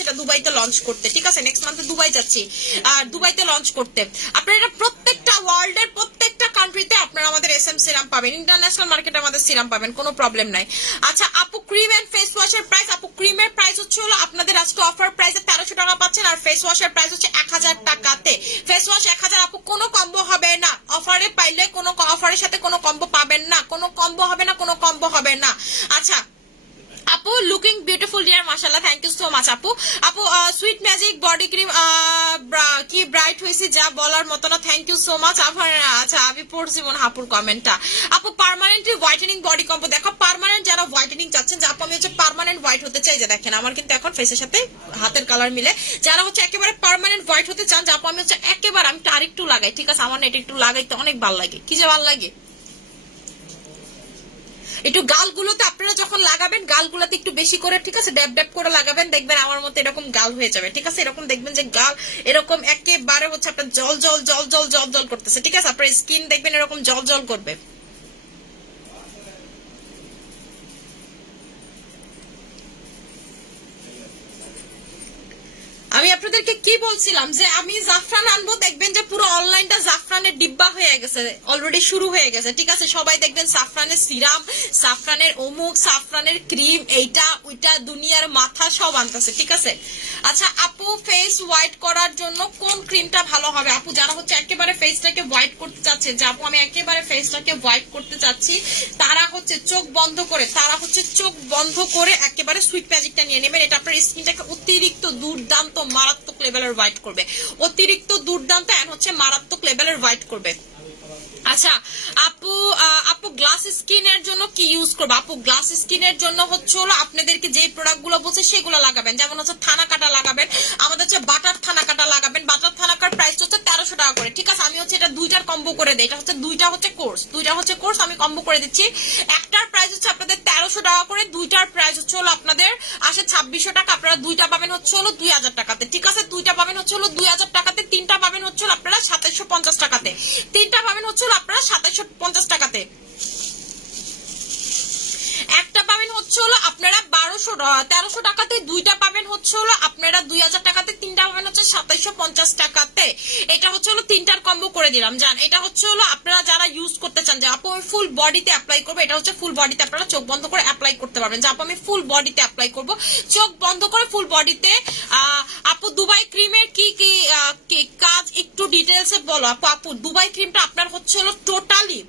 এটা দুবাইতে লঞ্চ করতে, ঠিক আছে? নেক্সট মান্থে দুবাই যাচ্ছি, দুবাইতে লঞ্চ করতে। আপনারা এটা প্রত্যেকটা ওয়ার্ল্ডের প্রত্যেকটা কান্ট্রিতে আপনারা আমাদের এসএম সিরাম পাবেন, ইন্টারন্যাশনাল মার্কেটে আমাদের সিরাম পাবেন, কোনো প্রবলেম নাই। আচ্ছা আপু, ক্রিম এন্ড ফেস ওয়াশের প্রাইস। আপু ক্রিমের প্রাইস হচ্ছে আপনাদের আজকে অফার প্রাইসে 1300 টাকা পাচ্ছেন, আর ফেস ওয়াশের প্রাইস হচ্ছে 1000 টাকাতে। Face wash 1000। আপু কোনো কম্বো হবে না, অফারে পাইলে কোনো অফারের সাথে কোনো কম্বো পাবেন না, কোনো কম্বো হবে না। আচ্ছা আপু, লুকিং বিউটিফুল ডিয়ার, মাশাআল্লাহ, থ্যাংক ইউ সো মাচ আপু। সুইট ম্যাজিক বডি ক্রিম কি ব্রাইট হয়েছে যা বলার মতো না, থ্যাংক ইউ সো মাচ। আচ্ছা আমি পড়ছি মনে আপুর কমেন্টটা। আপু পার্মানেন্টলি হোয়াইটেনিং বডি কম্বো। দেখো পার্মানেন্ট যারা হোয়াইটেনিং চাচ্ছেন, যে আপু আমি হচ্ছে পার্মানেন্ট হোয়াইট হতে চাই, যে দেখেন আমার কিন্তু এখন ফেসের সাথে হাতের কালার মিলে। যারা হচ্ছে একেবারে পার্মানেন্ট হোয়াইট হতে চান, যে আপু আমি হচ্ছে একেবারে আমি আরেকটু লাগাই, ঠিক আছে? আমার না এটা একটু লাগাইতে অনেক ভালো লাগে। কি যে ভালো লাগে, একটু গালগুলোতে আপনারা যখন লাগাবেন, গালগুলোতে একটু বেশি করে, ঠিক আছে, ড্যাব করে লাগাবেন, দেখবেন আমার মতো এরকম গাল হয়ে যাবে, ঠিক আছে? এরকম দেখবেন যে গাল এরকম একেবারে হচ্ছে আপনার জল করতেছে, ঠিক আছে? আপনার স্কিন দেখবেন এরকম জল করবে। আমি আপনাদেরকে কি বলছিলাম, যে আমি জাফরান আনবো, দেখবেন যে পুরো অনলাইনটা জাফরানের ডিব্বা হয়ে গেছে, অলরেডি শুরু হয়ে গেছে, ঠিক আছে? সবাই দেখবেন সাফরানের সিরাম, সাফরানের অমুক, সাফরানের ক্রিম, এইটা ওইটা, দুনিয়ার মাথা সব আনতেছে, ঠিক আছে? আচ্ছা আপু, ফেস হোয়াইট করার জন্য কোন ক্রিমটা ভালো হবে? আপু যারা হচ্ছে একেবারে ফেসটাকে হোয়াইট করতে চাচ্ছে, যে আপু আমি একেবারে ফেসটাকে হোয়াইট করতে চাচ্ছি, তারা হচ্ছে চোখ বন্ধ করে একেবারে সুইট ম্যাজিকটা নিয়ে নেবেন। এটা আপনার স্কিনটাকে অতিরিক্ত দুর্দান্ত মারাত্মক লেভেলের হোয়াইট করবে, অতিরিক্ত দুর্দান্ত এন্ড হচ্ছে মারাত্মক লেভেলের হোয়াইট করবে। আচ্ছা আপু গ্লাস স্কিনের জন্য কি ইউজ করবো? আপু গ্লাস স্কিনের জন্য হচ্ছে আপনাদেরকে যে প্রোডাক্ট গুলো বলছে সেগুলো লাগাবেন। যেমন হচ্ছে থানা কাটা লাগাবেন, আমাদের হচ্ছে বাটার থানা কাটা লাগাবেন। বাটার থানা কাটার প্রাইস হচ্ছে 1300 টাকা করে, ঠিক আছে? আমি হচ্ছে এটা দুইটার কম্বো করে দিই। এটা হচ্ছে দুইটা হচ্ছে কোর্স, আমি কম্বো করে দিচ্ছি। একটার প্রাইস হচ্ছে আপনাদের 1300 টাকা করে, দুইটার প্রাইস হচ্ছে আপনাদের আসে 2600 টাকা। আপনারা দুইটা পাবেন হচ্ছে 2000 টাকাতে, ঠিক আছে? দুইটা পাবেন হচ্ছে 2000 টাকাতে, তিনটা পাবেন হচ্ছে আপনারা 2750 টাকাতে, তিনটা পাবেন হচ্ছে আপনারা 2750 টাকাতে, একটা পাবেন হচ্ছে আপনারা 1300 টাকাতে, দুইটা পাবেন হচ্ছে আপনারা 2000 টাকাতে, তিনটা পাবেন হচ্ছে 2750 টাকাতে। এটা হচ্ছে তিনটার কম্বো করে দিলাম। জান এটা হচ্ছে আপনারা যারা ইউজ করতে চান, যে আপু আমি ফুল বডিতে অ্যাপ্লাই করবো, এটা হচ্ছে ফুল বডিতে আপনারা চোখ বন্ধ করে অ্যাপ্লাই করতে পারবেন। যে আপু আমি ফুল বডিতে অ্যাপ্লাই করবো, চোখ বন্ধ করে ফুল বডিতে। আপু দুবাই ক্রিমের কি কি কাজ একটু ডিটেলসে বলো। আপু দুবাই ক্রিমটা আপনার হচ্ছে টোটালি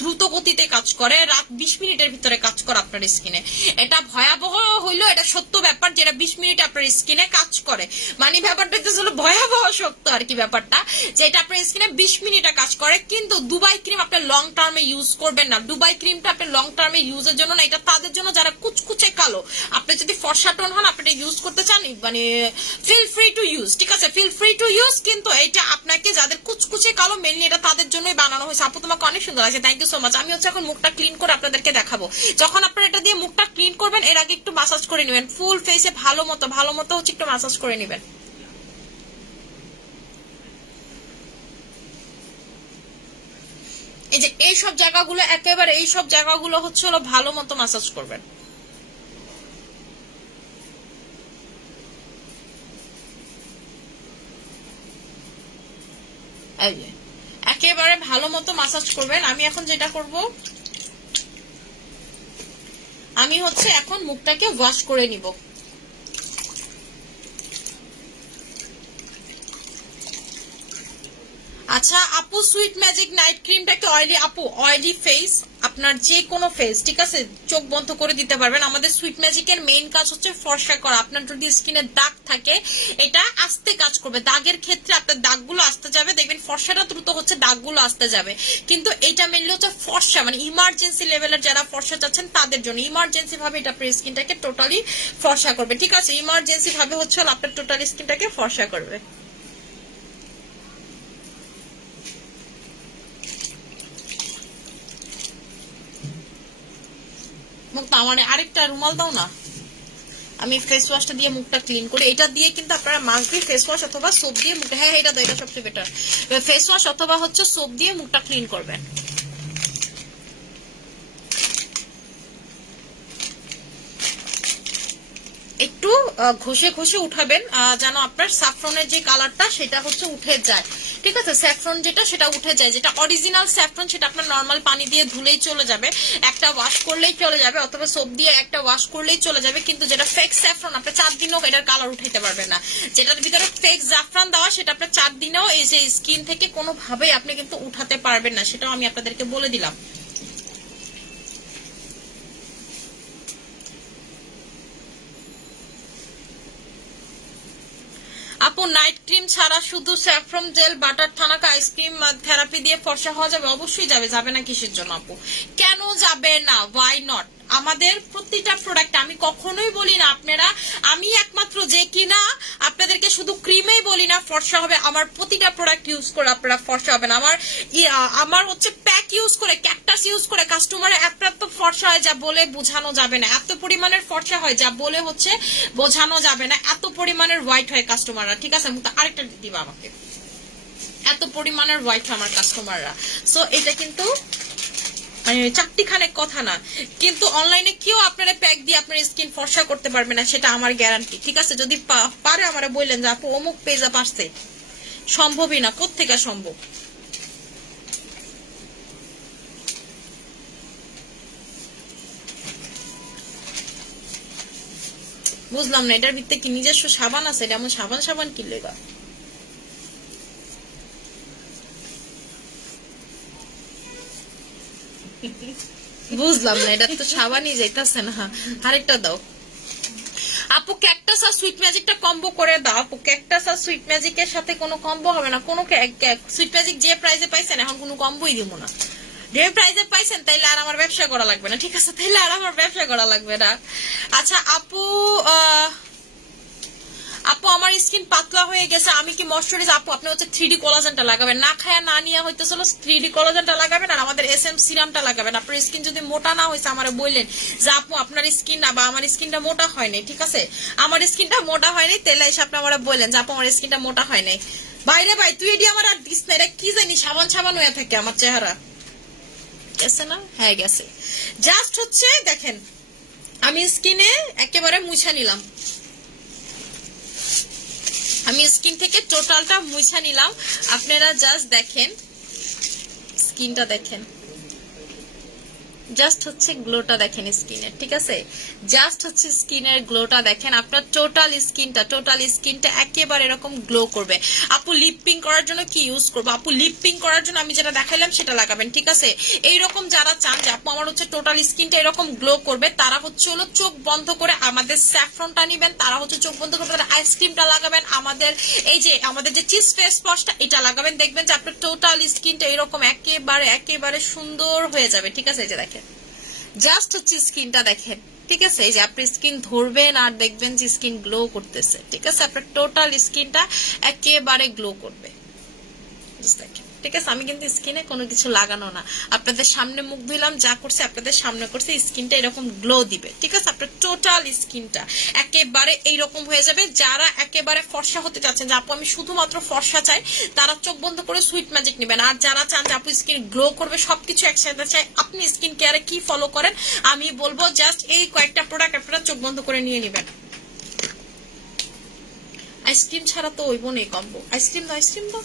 দ্রুত গতিতে কাজ করে, রাত 20 মিনিটের ভিতরে কাজ করে আপনার স্কিনে। এটা ভয়াবহ হইলো, এটা সত্য ব্যাপার, যেটা 20 মিনিট আপনার স্কিনে কাজ করে। মানে ব্যাপারটা হলো ভয়াবহ সত্য আর কি ব্যাপারটা, যেটা আপনার স্কিনে 20 মিনিটে কাজ করে। কিন্তু দুবাই ক্রিম আপনি লং টার্মে ইউজ করবেন না। দুবাই ক্রিমটা আপনি লং টার্মে ইউজের জন্য না, এটা তাদের জন্য যারা কুচকুচে কালো। আপনি যদি ফর্সা টোন হন, আপনি ইউজ করতে চান, মানে ফিল ফ্রি টু ইউজ, ঠিক আছে? Feel free to use. কিন্তু এটা আপনাকে যাদের কুচকুচে কালো, মেনলি এটা তাদের জন্যই বানানো হয়েছে। আপু তোমাকে অনেক সুন্দর আছে, থ্যাংক ইউ সো মাচ। আমি হচ্ছে এখন মুখটা ক্লিন করে আপনাদেরকে দেখাবো। যখন আপনারা এটা দিয়ে মুখটা ক্লিন করবেন, এর আগে একটু মাসাজ করে নেবেন ফুল ফেসে, ভালো মতো হচ্ছে একটু মাসাজ করে নেবেন। এই যে এইসব জায়গাগুলো, একেবারে এইসব জায়গাগুলো হচ্ছে ভালো মতো মাসাজ করবেন। এই যে একেবারে ভালো মতো মাসাজ করবেন। আমি এখন যেটা করব, আমি হচ্ছে এখন মুখটাকে ওয়াশ করে নিব। আচ্ছা আপু, সুইট ম্যাজিক নাইট ক্রিমটা কি অয়েলি? আপু অয়েলি ফেস, আপনার যে কোনো ফেস, ঠিক আছে, চোখ বন্ধ করে দিতে পারবেন। আমাদের সুইট ম্যাজিকের মেইন কাজ হচ্ছে ফর্সা করা। আপনার যদি স্কিনে দাগ থাকে এটা আস্তে কাজ করবে। দাগের ক্ষেত্রে আপনার দাগগুলো আসতে যাবে, দেখবেন ফর্সাটা দ্রুত হচ্ছে, দাগগুলো আসতে যাবে। কিন্তু এটা মেনলি হচ্ছে ফর্সা, মানে ইমার্জেন্সি লেভেলের যারা ফর্সা চাচ্ছেন তাদের জন্য। ইমার্জেন্সি ভাবে এটা আপনার স্কিনটাকে টোটালি ফর্সা করবে, ঠিক আছে। ইমার্জেন্সি ভাবে হচ্ছে আপনার টোটাল স্কিনটাকে ফর্সা করবে। মুখটা আমার আরেকটা রুমাল দাও না, আমি ফেস ওয়াশটা দিয়ে মুখটা ক্লিন করি। এটা দিয়ে কিন্তু আপনারা মাস্ক দিয়ে ফেস ওয়াশ অথবা সোপ দিয়ে মুখটা, হ্যাঁ এটা দাও, এটা সবচেয়ে বেটার। ফেস ওয়াশ অথবা হচ্ছে সোপ দিয়ে মুখটা ক্লিন করবেন। একটু ঘষে ঘষে উঠাবেন যেন আপনার স্যাফরনের যে কালারটা সেটা হচ্ছে উঠে যায়, ঠিক আছে। স্যাফরন যেটা সেটা উঠে যায়, যেটা অরিজিনাল স্যাফরন সেটা আপনার নর্মাল পানি দিয়ে ধুলেই চলে যাবে, একটা ওয়াশ করলেই চলে যাবে, অথবা সোপ দিয়ে একটা ওয়াশ করলেই চলে যাবে। কিন্তু যেটা ফেক স্যাফরন আপনার 4 দিনও এটার কালার উঠাইতে পারবেন না। যেটার ভিতরে ফেক জাফরান দেওয়া সেটা আপনার 4 দিনেও এই যে স্কিন থেকে কোনোভাবেই আপনি কিন্তু উঠাতে পারবেন না, সেটাও আমি আপনাদেরকে বলে দিলাম। আপু নাইট ক্রিম ছাড়া শুধু saffron gel, butter thanaka ice cream therapy দিয়ে ফর্সা হওয়া যাবে? অবশ্যই যাবে। যাবে না কিসের জন্য আপু? কেন যাবে না? Why not? আমাদের প্রতিটা প্রোডাক্ট, আমি কখনোই বলি না আপনারা, আমি একমাত্র যে কিনা আপনাদেরকে শুধু ক্রিমেই বলি না ফর্সা হবে, আমার প্রতিটা প্রোডাক্ট ইউজ করে আপনারা ফর্সা হবেন। আমার হচ্ছে প্যাক ইউজ করে, ক্যাকটাস ইউজ করে কাস্টমারের এত ফর্সা হয় যা বলে বোঝানো যাবে না, এত পরিমাণের ফর্সা হয় যা বলে হচ্ছে বোঝানো যাবে না, এত পরিমাণের হোয়াইট হয় কাস্টমাররা, ঠিক আছে। আরেকটা দিবা আমাকে, এত পরিমাণের হোয়াইট হয় আমার কাস্টমাররা। সো এটা কিন্তু মানে চারটিখানে কথা না, কিন্তু অনলাইনে কেউ আপনারা প্যাক দিয়ে আপনার স্কিন ফর্সা করতে পারবে না, সেটা আমার গ্যারান্টি, ঠিক আছে। যদি পারে আমারা বললেন যে আপু অমুক পেজা পারছে, সম্ভবই না। কোত্থেকে সম্ভব? বুঝলাম না, এটার ভিতরে কি নিজস্ব সাবান আছে? এটা আমার সাবান কি লেগা? বুঝলাম না, এটা তো সাবানই যাইতাছে না। আরেকটা দাও আপু, ক্যাকটাস আর সুইট ম্যাজিকটা কম্বো করে দাও। আপু ক্যাকটাস আর সুইট ম্যাজিকের সাথে কোনো কম্বো হবে না, কোনো সুইট ম্যাজিক যে প্রাইসে পাইছেন এখন কোনো কম্বোই দিব না। যে প্রাইসে পাইছেন তাইলে আর আমার ব্যবসা করা লাগবে না, ঠিক আছে, তাইলে আর আমার ব্যবসা করা লাগবে না। আচ্ছা আপু, আপু আমার স্কিন পাতলা হয়ে গেছে, আমি কি ময়শ্চারাইজ? আপু আপনি হচ্ছে 3D কোলাজেনটা লাগাবেন, না খায়া না নিয়ে হইতেছিল 3D কোলাজেনটা লাগাবেন আর আমাদের SM সিরামটা লাগাবেন। আপনার স্কিন যদি মোটা না হয়েছে আমার বললেন যে আপু আপনার স্কিন না বা আমার স্কিনটা মোটা হয় নাই, ঠিক আছে, আমার স্কিনটা মোটা হয় নাই, তাহলে এসে আপনি আমার বললেন যে আপু আমার স্কিনটা মোটা হয় নাই। বাইরে ভাই তুই এটি আমার আর দিস না, এটা কি জানি সাবান হয়ে থাকে আমার চেহারা, গেছে না? হ্যাঁ গেছে। জাস্ট হচ্ছে দেখেন আমি স্কিনে একেবারে মুছা নিলাম, আমি স্কিন থেকে টোটালটা মুছা নিলাম। আপনারা জাস্ট দেখেন স্কিনটা, দেখেন জাস্ট হচ্ছে গ্লোটা দেখেন স্কিনের, ঠিক আছে, জাস্ট হচ্ছে স্কিনের গ্লোটা দেখেন। আপনার টোটাল স্কিনটা একেবারে এরকম গ্লো করবে। আপু লিপ পিঙ্ক করার জন্য কি ইউজ করবো? আপু লিপ পিঙ্ক করার জন্য আমি যেটা দেখাইলাম সেটা লাগাবেন, ঠিক আছে। এইরকম যারা চান যে আপু আমার হচ্ছে টোটাল স্কিনটা এরকম গ্লো করবে, তারা হচ্ছে হলো চোখ বন্ধ করে আমাদের স্যাফরনটা নিবেন, তারা হচ্ছে চোখ বন্ধ করে আইসক্রিমটা লাগাবেন, আমাদের এই যে আমাদের যে চিজ ফেস ওয়াশটা এটা লাগাবেন, দেখবেন যে আপনার টোটাল স্কিনটা এরকম একেবারে সুন্দর হয়ে যাবে, ঠিক আছে। এই যে দেখেন জাস্ট হচ্ছে স্কিনটা দেখেন, ঠিক আছে, এই যে আপনি স্কিন ধরবেন আর দেখবেন যে স্কিন গ্লো করতেছে, ঠিক আছে, আপনার টোটাল স্কিনটা একেবারে গ্লো করবে, দেখেন, ঠিক আছে। আমি কিন্তু স্কিনে কোনো কিছু লাগানো না, আপনাদের সামনে মুখ ধুইলাম, যা করছে আপনাদের সামনে করছে, স্কিনটা এরকম গ্লো দিবে, ঠিক আছে। আপনার টোটাল স্কিনটা একেবারে এইরকম হয়ে যাবে। যারা একেবারে ফর্সা হতে চাচ্ছেন যে আপু আমি শুধুমাত্র ফর্সা চাই, তারা চোখ বন্ধ করে সুইট ম্যাজিক নেবেন। আর যারা চান যে আপু স্কিন গ্লো করবে, সবকিছু একসাথে চাই, আপনি স্কিন কেয়ারে কি ফলো করেন আমি বলবো জাস্ট এই কয়েকটা প্রোডাক্ট আপনারা চোখ বন্ধ করে নিয়ে নেবেন। আইসক্রিম ছাড়া তো ওইব নেই কম্বো। আইসক্রিম দাও, আইসক্রিম দাও,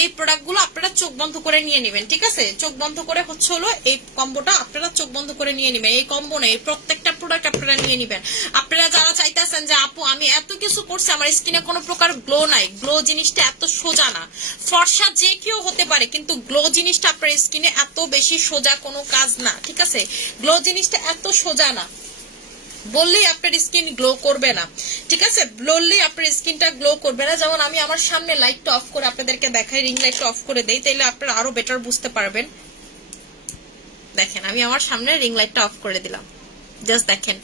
এই প্রোডাক্টগুলো আপনারা চোখ বন্ধ করে নিয়ে নেবেন, ঠিক আছে? চোখ বন্ধ করে হচ্ছে হলো এই কম্বোটা আপনারা চোখ বন্ধ করে নিয়ে নেবেন। এই কম্বো নেই, প্রত্যেকটা প্রোডাক্ট আপনারা নিয়ে নেবেন। আপনারা যারা চাইতেছেন যে আপু আমি এত কিছু করছি আমার স্কিনে কোনো প্রকার গ্লো নাই, গ্লো জিনিসটা এত সোজা না। ফর্সা যে কেউ হতে পারে, কিন্তু গ্লো জিনিসটা আপনার স্কিনে এত বেশি সোজা কোনো কাজ না, ঠিক আছে? গ্লো জিনিসটা এত সোজা না, বললেই আপনার স্কিন গ্লো করবে না, ঠিক আছে? বললেই আপনার স্কিনটা গ্লো করবে না। যেমন আমি আমার সামনে লাইটটা অফ করে আপনাদেরকে দেখাই, রিং লাইটটা অফ করে দেই, তাইলে আপনারা আরো বেটার বুঝতে পারবেন। দেখেন আমি আমার সামনে রিং লাইটটা অফ করে দিলাম, জাস্ট দেখেন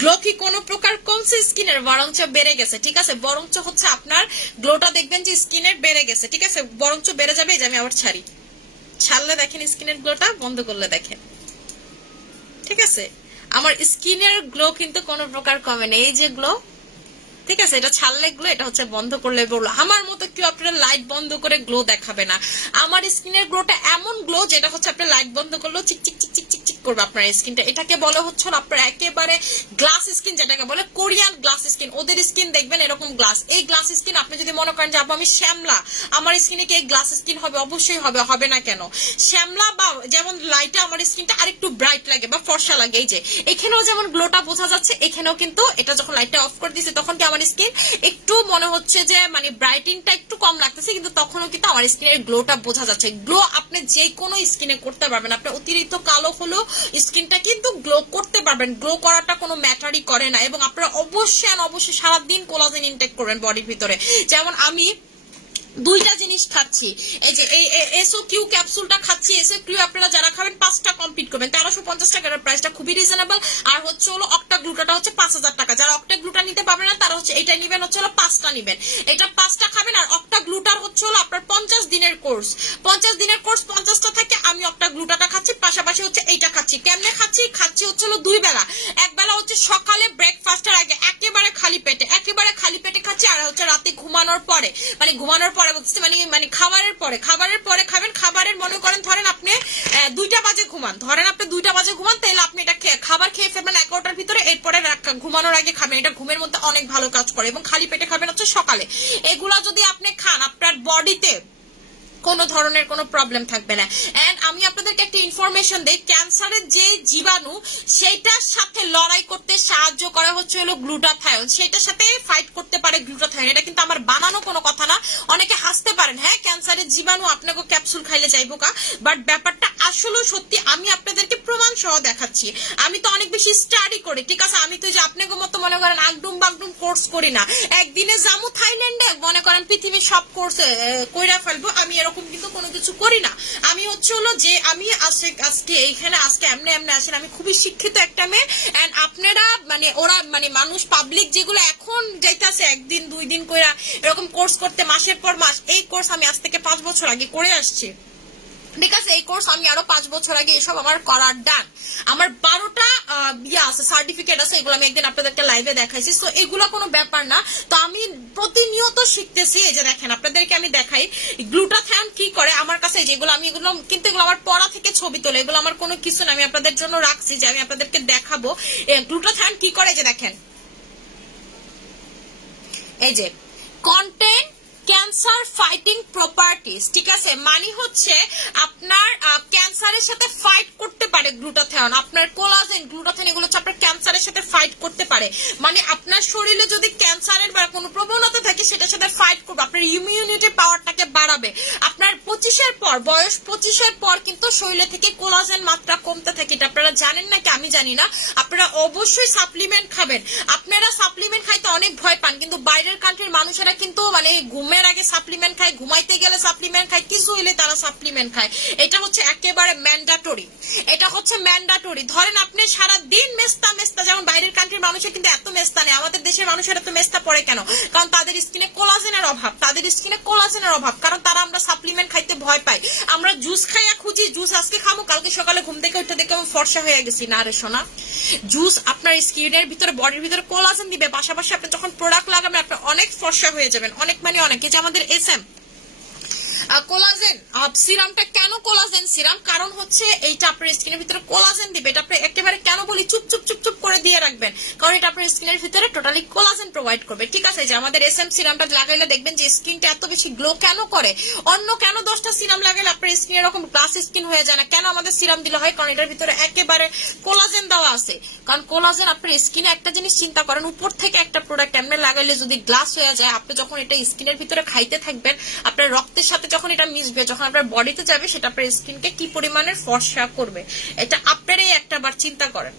গ্লো কি কোনো প্রকার কমছে স্কিনের, বরঞ্চ বেড়ে গেছে, ঠিক আছে? বরঞ্চ হচ্ছে আপনার গ্লোটা দেখবেন যে স্কিনের বেড়ে গেছে, ঠিক আছে? বরঞ্চ বেড়ে যাবে। এই যে আমি আবার ছাড়লে দেখেন স্কিনের গ্লোটা, বন্ধ করলে দেখেন, ঠিক আছে? আমার স্কিনের গ্লো কিন্তু কোনো প্রকার কমে নেই। এই যে গ্লো, ঠিক আছে? এটা ছাড়লে গ্লো, এটা হচ্ছে বন্ধ করলে গ্লো। আমার মতো কেউ আপনার লাইট বন্ধ করে গ্লো দেখাবে না। আমার স্কিনের গ্লোটা এমন গ্লো যেটা হচ্ছে আপনার লাইট বন্ধ করলেও চিক চিক চিক চিক চিক চিক করবে আপনার স্কিনটা। এটাকে বলে হচ্ছে আপনার একেবারে গ্লাস স্কিন, যেটাকে বলে কোরিয়ান গ্লাস স্কিন। ওদের স্কিন দেখবেন এরকম গ্লাস। এই গ্লাস স্কিন আপনি যদি মনে করেন যে আমি শ্যামলা, আমার স্কিনে কি এই গ্লাস স্কিন হবে? অবশ্যই হবে, হবে না কেন? শ্যামলা বা যেমন লাইটে আমার স্কিনটা আরেকটু ব্রাইট লাগে বা ফর্সা লাগে, এই যে এখানেও যেমন গ্লোটা বোঝা যাচ্ছে, এখানেও কিন্তু এটা যখন লাইটটা অফ করে দিয়েছে তখন কি আমার স্কিন একটু মনে হচ্ছে যে মানে ব্রাইটিংটা একটু কম লাগতেছে, কিন্তু তখনও কিন্তু আমার স্কিনের গ্লোটা বোঝা যাচ্ছে। গ্লো আপনি যে কোনো স্কিনে করতে পারবেন, আপনি অতিরিক্ত কালো হলেও স্কিনটা কিন্তু গ্লো করতে পারবেন। গ্লো করাটা কোনো ম্যাটারই করে না। এবং আপনারা অবশ্যই সারাদিন কোলাজেন ইনটেক করবেন বডির ভিতরে। যেমন আমি দুইটা জিনিস খাচ্ছি, এই যে এই এসও কিউ ক্যাপসুলটা খাচ্ছি। এসও কিউ আপনারা যারা খাবেন 5টা কমপ্লিট করবেন, 1350 টাকার প্রাইসটা খুবই রিজনেবল। আর হচ্ছে হলো অক্টা গ্লুটাটা হচ্ছে 5000 টাকা। যারা অক্টা গ্লুটা নিতে পারবেন না তারা হচ্ছে এটা নিবেন, হচ্ছে হলো 5টা নিবেন। এটা 5টা খাবেন। আর অক্টা গ্লুটার হচ্ছে হলো আপনার 50 দিনের কোর্স, 50 দিনের কোর্স 50টা থাকে। আমি অক্টা গ্লুটাটা খাচ্ছি, পাশাপাশি হচ্ছে এইটা খাচ্ছি। কেমনে খাচ্ছি হচ্ছে হলো 2 বেলা। এক বেলা হচ্ছে সকালে ব্রেকফাস্টের আগে একেবারে খালি পেটে খাচ্ছি, আর হচ্ছে রাতে ঘুমানোর পরে, মানে ঘুমানোর পরে বলতে মানে খাবারের পরে খাবেন। খাবারের মনে করেন ধরেন আপনি 2টা বাজে ঘুমান, তাহলে আপনি এটা খাবার খেয়ে ফেলবেন 11টার ভিতরে, এরপরে ঘুমানোর আগে খাবেন। এটা ঘুমের মধ্যে অনেক ভালো কাজ করে। এবং খালি পেটে খাবেন হচ্ছে সকালে। এগুলা যদি আপনি খান আপনার বডিতে কোনো ধরনের কোনো প্রবলেম থাকবে না। এন্ড আমি আপনাদেরকে একটা ইনফরমেশন দেই, ক্যান্সারের যে জীবাণু সেইটার সাথে লড়াই করতে সাহায্য করে হচ্ছে হলো গ্লুটাথায়ন, সেটার সাথে ফাইট করতে পারে গ্লুটাথায়ন। এটা কিন্তু আমার বানানো কোনো কথা না। অনেকে হাসতে পারেন, হ্যাঁ ক্যান্সারের জীবাণু আপনাকে ক্যাপসুল খাইলে যাইবো কা, বাট ব্যাপারটা আসলে সত্যি। আমি আপনাদেরকে প্রমাণ সহ দেখাচ্ছি। আমি তো অনেক বেশি স্টাডি করি, ঠিক আছে? আমি তো যে আপনাকে মতো মনে করেন আগডুম বাগডুম কোর্স করি না। একদিনে যাবো থাইল্যান্ডে, মনে করেন পৃথিবীর সব কোর্স কইরা ফেলবো, আমি এরকম কিন্তু কোনো কিছু করি না। আমি হচ্ছে হলো যে আমি আজকে এইখানে এমনি আসেন, আমি খুবই শিক্ষিত একটা মেয়ে। এন্ড আপনারা মানে ওরা মানে মানুষ পাবলিক যেগুলো এখন যাইতেছে 1 দিন 2 দিন কইরা এরকম কোর্স করতে মাসের পর মাস, এই কোর্স আমি আজ থেকে 5 বছর আগে করে আসছি, ঠিক আছে? এই কোর্স আমি আরো 5 বছর আগে এসব আমার করার ডান। আমার 12টা আছে, সার্টিফিকেট আছে, এগুলো আমি একদিন আপনাদেরকে লাইভে দেখাইছি। তো এগুলো কোনো ব্যাপার না। তো আমি প্রতিনিয়ত শিখতেছি। এই যে দেখেন আপনাদেরকে আমি দেখাই গ্লুটাথায়ন কি করে আমার কাছে। যেগুলো আমি এগুলো কিন্তু এগুলো আমার পড়া থেকে ছবি তোলে, এগুলো আমার কোনো কিছু না। আমি আপনাদের জন্য রাখছি যে আমি আপনাদেরকে দেখাবো গ্লুটাথায়ন কি করে। যে দেখেন এই যে কন্টেন্ট ক্যান্সার ফাইটিং প্রপার্টিজ, ঠিক আছে? মানে হচ্ছে আপনার ক্যান্সারের সাথে ফাইট করতে পারে গ্লুটাথায়ন। আপনার কোলাজেন, গ্লুটাথায়ন এগুলো হচ্ছে আপনার ক্যান্সারের সাথে ফাইট করতে পারে। মানে আপনার শরীরে যদি ক্যান্সারের বা কোনো প্রবণতা থাকে সেটার সাথে ফাইট করবে, আপনার ইমিউনিটি পাওয়ারটাকে বাড়াবে। আপনার 25-এর পর, বয়স 25-এর পর কিন্তু শরীরে থেকে কোলাজেন মাত্রা কমতে থাকে। এটা আপনারা জানেন নাকি আমি জানি না। আপনারা অবশ্যই সাপ্লিমেন্ট খাবেন। আপনারা সাপ্লিমেন্ট খাইতে অনেক ভয় পান, কিন্তু বাইরের কান্ট্রির মানুষেরা কিন্তু মানে ঘুমের আগে সাপ্লিমেন্ট খায়, ঘুমাইতে গেলে সাপ্লিমেন্ট খায়, কিছু হইলে তারা সাপ্লিমেন্ট খায়। এটা হচ্ছে একেবারে ম্যান্ডাটরি। ধরেন আপনি সারাদিন মেস্তা, যেমন বাইরের কান্ট্রির মানুষের কিন্তু এত মেস্তা নেই, আমাদের দেশের মানুষের এত মেস্তা পড়ে কেন? কারণ তাদের স্কিনে কোলাজেনের অভাব, কারণ তারা আমরা সাপ্লিমেন্ট খাইতে ভয় পাই। আমরা জুস খাইয়া খুঁজি, জুস আজকে খামো, কালকে সকালে ঘুম থেকে উঠে দেখে আমি ফর্সা হয়ে গেছি। না রে সোনা, জুস আপনার স্কিনের ভিতরে, বডির ভিতরে কোলাজেন দিবে, পাশাপাশি আপনি যখন প্রোডাক্ট লাগাবেন আপনি অনেক ফর্সা হয়ে যাবেন, অনেক মানে অনেক। যে আমাদের এসএম কোলাজেন সিরামটা কেন কেন কোলাজেন সিরাম? কারণ হচ্ছে এইটা আপনার স্কিনের ভিতরে কোলাজেন দিবে। এটা আপনি একেবারে কেন বলি চুপ চুপ চুপ চুপ করে দিয়ে রাখবেন, কারণ এটা আপনার স্কিনের ভিতরে টোটালি কোলাজেন প্রোভাইড করবে। ঠিক আছে, যে আমাদের এসএম সিরামটা লাগাইলে দেখবেন যে স্কিনটা এত বেশি গ্লো কেন করে। অন্য কেন 10টা সিরাম লাগাইলে আপনার স্কিন এরকম গ্লাস স্কিন হয়ে যায় না, কেন আমাদের সিরাম দিলে হয়? কারণ এটার ভিতরে একেবারে কোলাজেন দেওয়া আছে। কারণ কোলাজেন আপনার স্কিনে, একটা জিনিস চিন্তা করেন, উপর থেকে একটা প্রোডাক্ট এমনি লাগাইলে যদি গ্লাস হয়ে যায়, আপনি যখন এটা স্কিনের ভিতরে খাইতে থাকবেন, আপনার রক্তের সাথে যখন এটা মিশবে, যখন আপনার বডিতে যাবে, সেটা আপনার স্কিনকে কি পরিমাণের ফর্সা করবে, এটা আপনারাই একটা বার চিন্তা করেন।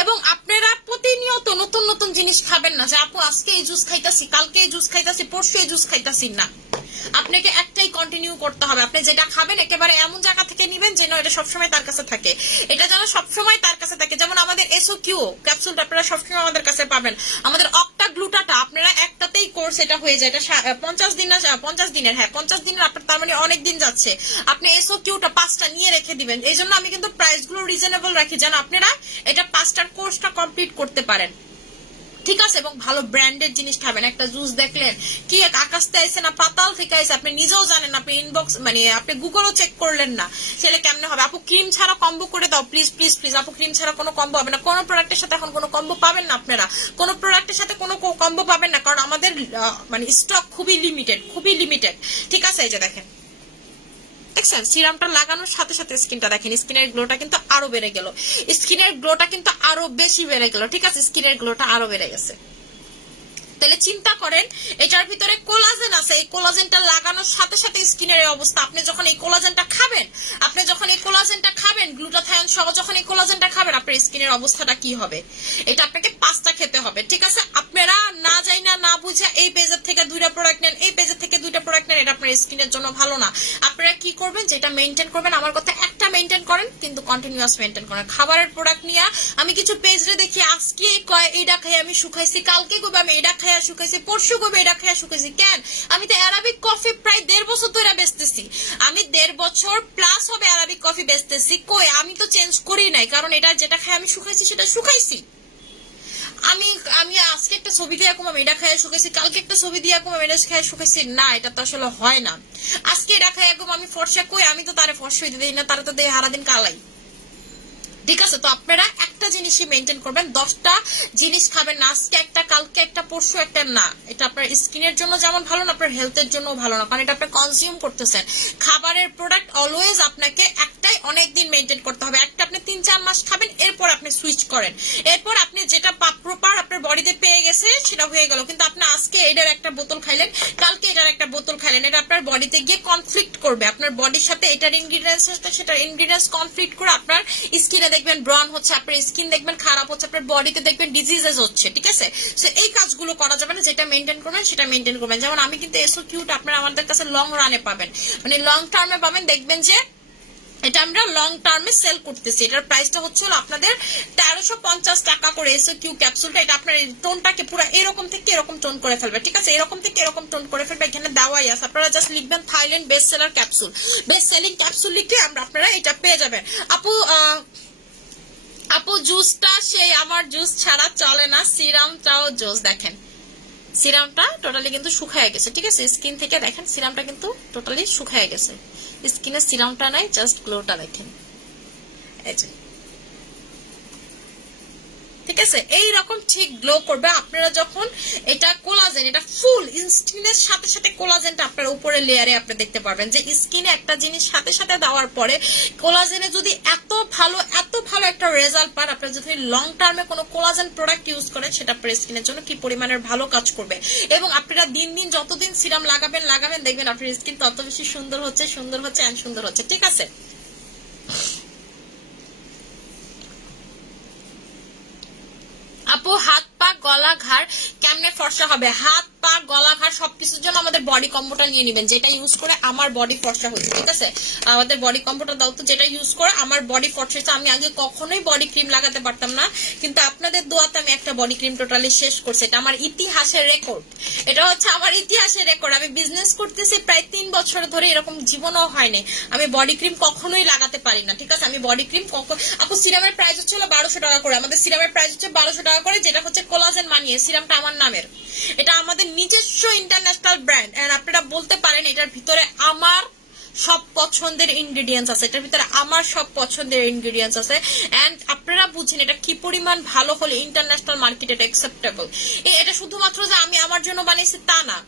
এবং আপনারা প্রতিনিয়ত নতুন নতুন জিনিস খাবেন না, যে আপু আজকে এই জুস খাইতাছি, কালকে এই জুস খাইতাছি, পরশু এই জুস খাইতাছি না। আপনাকে একটাই কন্টিনিউ করতে হবে। আপনি যেটা খাবেন একেবারে এমন জায়গা থেকে নিবেন যেন এটা সবসময় তার কাছে থাকে, এটা যেন সবসময় তার কাছে থাকে। যেমন আমাদের এসওকিউ ক্যাপসুলটা আপনারা সবসময় আমাদের কাছে পাবেন। আমাদের অক্টা গ্লুটাটা আপনারা একটাতেই কোর্স এটা হয়ে যায়, এটা 50 দিন না 50 দিনের, হ্যাঁ 50 দিনের, আপনার তার মানে অনেক দিন যাচ্ছে। আপনি এসওকিউটা 5টা নিয়ে রেখে দিবেন। এই জন্য আমি কিন্তু প্রাইস গুলো রিজনেবল রাখি, যেন আপনারা এটা 5টার কোর্সটা কমপ্লিট করতে পারেন। ঠিক আছে, এবং ভালো ব্র্যান্ডেড জিনিস খাবেন। একটা জুস দেখলেন কি আকাশ থেকে আইছে না পাতাল থেকে আইছে, আপনি নিজেও জানেন, আপনি ইনবক্স মানে আপনি গুগলও চেক করলেন না, সেটা কেমনে হবে? আপু ক্রিম ছাড়া কম্বো করে দাও প্লিজ প্লিজ প্লিজ। আপু ক্রিম ছাড়া কোনো কম্বো হবে না, কোনো প্রোডাক্টের সাথে এখন কোনো কম্বো পাবেন না, আপনারা কোনো প্রোডাক্টের সাথে কোনো কম্বো পাবেন না, কারণ আমাদের মানে স্টক খুবই লিমিটেড, খুবই লিমিটেড। ঠিক আছে, এই যে দেখেন, দেখছেন সিরামটা লাগানোর সাথে সাথে স্কিনটা দেখেন, স্কিনের গ্লোটা কিন্তু আরো বেড়ে গেল, স্কিনের গ্লোটা কিন্তু আরো বেশি বেড়ে গেল। ঠিক আছে, স্কিনের গ্লোটা আরো বেড়ে গেছে। তাহলে চিন্তা করেন, এটার ভিতরে কোলাজেন আছে, এই কোলাজেনটা লাগানোর সাথে সাথে স্কিনের এই অবস্থা। আপনি যখন এই কোলাজেনটা খাবেন, আপনি যখন এই কোলাজেনটা খাবেন, গ্লুটাথায়ন সহ যখন এই কোলাজেনটা খাবেন, আপনার স্কিনের অবস্থাটা কি হবে? এটা আপনাকে 5টা খেতে হবে। ঠিক আছে, আপনারা না যাই না বুঝে এই পেজের থেকে 2টা প্রোডাক্ট নেন, এই পেজের থেকে 2টা প্রোডাক্ট নেন, এটা আপনার স্কিনের জন্য ভালো না। আপনারা কি করবেন, যেটা মেনটেন করবেন, আমার কথা একটা মেনটেন করেন, কিন্তু কন্টিনিউয়াস মেনটেন করেন। খাবারের প্রোডাক্ট নিয়ে আমি কিছু পেজরে দেখি, আজকে কয় এটা খাই আমি শুকাইছি, কালকে কবে আমি এটা খাইয়া শুকাইছি, পরশু কবে এটা খাইয়া শুকাইছি। কেন? আমি তো অ্যারাবিক কফি প্রায় 1.5 বছর ধরে বেচতেছি, আমি 1.5 বছর প্লাস হবে অ্যারাবিক কফি বেচতেছি, কই আমি তো চেঞ্জ করি নাই, কারণ এটা যেটা খাই আমি শুকাইছি সেটা শুকাইছি। আমি আজকে একটা ছবি দিয়ে কম আমি এটা খাইয়া শুকাইছি, কালকে একটা ছবি দিয়ে কম আমি এটা খাইয়া শুকাইছি না, এটা তো আসলে হয় না। আজকে এটা খাইয়া কম আমি ফর্সা, কই আমি তো তারে ফর্সা হইতে দিই না, তারা তো দেয় সারাদিন কালাই। ঠিক আছে, তো আপনারা একটা জিনিসই মেনটেন করবেন, 10টা জিনিস খাবেন না, আজকে একটা, কালকে একটা, পরশু একটা না। এটা আপনার স্কিনের জন্য যেমন ভালো না, আপনার হেলথের জন্য ভালো না, কারণ এটা আপনি কনজিউম করতেছেন। খাবারের প্রোডাক্ট অলওয়েজ আপনাকে একটাই অনেকদিন মেনটেন করতে হবে। একটা আপনি 3-4 মাস খাবেন, এরপর আপনি সুইচ করেন, এরপর আপনি যেটা প্রপার আপনার বডিতে পেয়ে গেছে সেটা হয়ে গেল। কিন্তু আপনি আজকে এটার একটা বোতল খাইলেন, কালকে এটার একটা বোতল খাইলেন, এটা আপনার বডিতে গিয়ে কনফ্লিক্ট করবে, আপনার বডির সাথে এটার ইনগ্রিডিয়েন্টস সাথে সেটার ইনগ্রিডিয়েন্টস কনফ্লিক্ট করে আপনার স্কিনে দেখবেন ব্রন হচ্ছে, আপনার স্কিন দেখবেন খারাপ হচ্ছে, আপনার বডিতে দেখবেন ডিজিজেস হচ্ছে। ঠিক আছে, সো এই কাজগুলো করা যাবে না। যেটা মেনটেন করবেন সেটা মেনটেন করবেন। যেমন আমি কিন্তু এসওকিউটা আপনারা আমাদের কাছে লং রানে পাবেন, মানে লং টার্মে পাবেন। দেখবেন যে এটা আমরা লং টার্মে সেল করতেছি, এটার প্রাইসটা হচ্ছে আপনাদের 1350 টাকা করে এসওকিউ ক্যাপসুলটা। এটা আপনার টোনটাকে পুরো এরকম থেকে এরকম টোন করে ফেলবে। ঠিক আছে, এরকম থেকে এরকম টোন করে ফেলবে, এখানে দেওয়াই আছে। আপনারা জাস্ট লিখবেন Thailand best seller capsule, best selling capsule লিখে আপনারা এটা পেয়ে যাবেন। আপু জুসটা সেই আমার জুস ছাড়া চলে না, সিরামটাও জুস। দেখেন সিরামটা টোটালি কিন্তু শুকায় গেছে। ঠিক আছে, স্কিন থেকে দেখেন সিরামটা কিন্তু টোটালি শুকায় গেছে, স্কিনের সিরামটা নাই, জাস্ট গ্লোটা দেখেন। এই যে ঠিক আছে, এইরকম ঠিক গ্লো করবে আপনারা যখন এটা কোলাজেন, এটা ফুল স্কিনের সাথে সাথে কোলাজেনটা আপনার উপরে লেয়ারে আপনি দেখতে পারবেন যে স্কিনে একটা জিনিস সাথে সাথে দেওয়ার পরে কোলাজেনে যদি এত ভালো একটা রেজাল্ট পান, আপনারা যদি লং টার্মে কোনো কোলাজেন প্রোডাক্ট ইউজ করেন, সেটা আপনার স্কিনের জন্য কি পরিমাণের ভালো কাজ করবে। এবং আপনারা দিন দিন যতদিন সিরাম লাগাবেন দেখবেন আপনার স্কিন তত বেশি সুন্দর হচ্ছে। ঠিক আছে, আপু হাত পা গলা ঘাড় কেমনে ফর্সা হবে? হাত পা গলা ঘাড় সবকিছুর জন্য আমাদের বডি কম্বোটা নিয়ে নেবেন, যেটা ইউজ করে আমার বডি ফর্সা হয়েছে। ঠিক আছে, আমাদের বডি কম্বোটা দাও তো, যেটা ইউজ করে আমার বডি ফর্সা হয়েছে। আমি আগে কখনোই বডি ক্রিম লাগাতে পারতাম না, কিন্তু আপনাদের দোয়াতে আমি একটা বডি ক্রিম টোটালি শেষ করছি। এটা আমার ইতিহাসের রেকর্ড, এটা হচ্ছে আমার ইতিহাস। ইতিহাসের রেকর্ড। আমি বিজনেস করতেছি প্রায় 3 বছর ধরে, এরকম জীবনও হয়নি আমি বডি ক্রিম কখনোই লাগাতে পারি না, ঠিক আছে? আমি বডি ক্রিম আপু সিরামের প্রাইস হচ্ছে 1200 টাকা করে, আমাদের সিরামের প্রাইস হচ্ছে 1200 টাকা করে, যেটা হচ্ছে কোলাজেন মানিয়ে। সিরামটা আমার নামের, এটা আমাদের নিজস্ব ইন্টারন্যাশনাল ব্র্যান্ড। এন্ড আপনারা বলতে পারেন এটার ভিতরে আমার সব পছন্দের ইনগ্রেডিয়েন্টস আছে, এটার ভিতরে আমার সব পছন্দের ইনগ্রেডিয়েন্টস আছে। এন্ড আপনারা বুঝেন এটা কি পরিমাণ ভালো হলে ইন্টারন্যাশনাল মার্কেটে এটা অ্যাকসেপ্টেবল। এটা শুধুমাত্র যে আমি আমার জন্য বানিয়েছি তা না,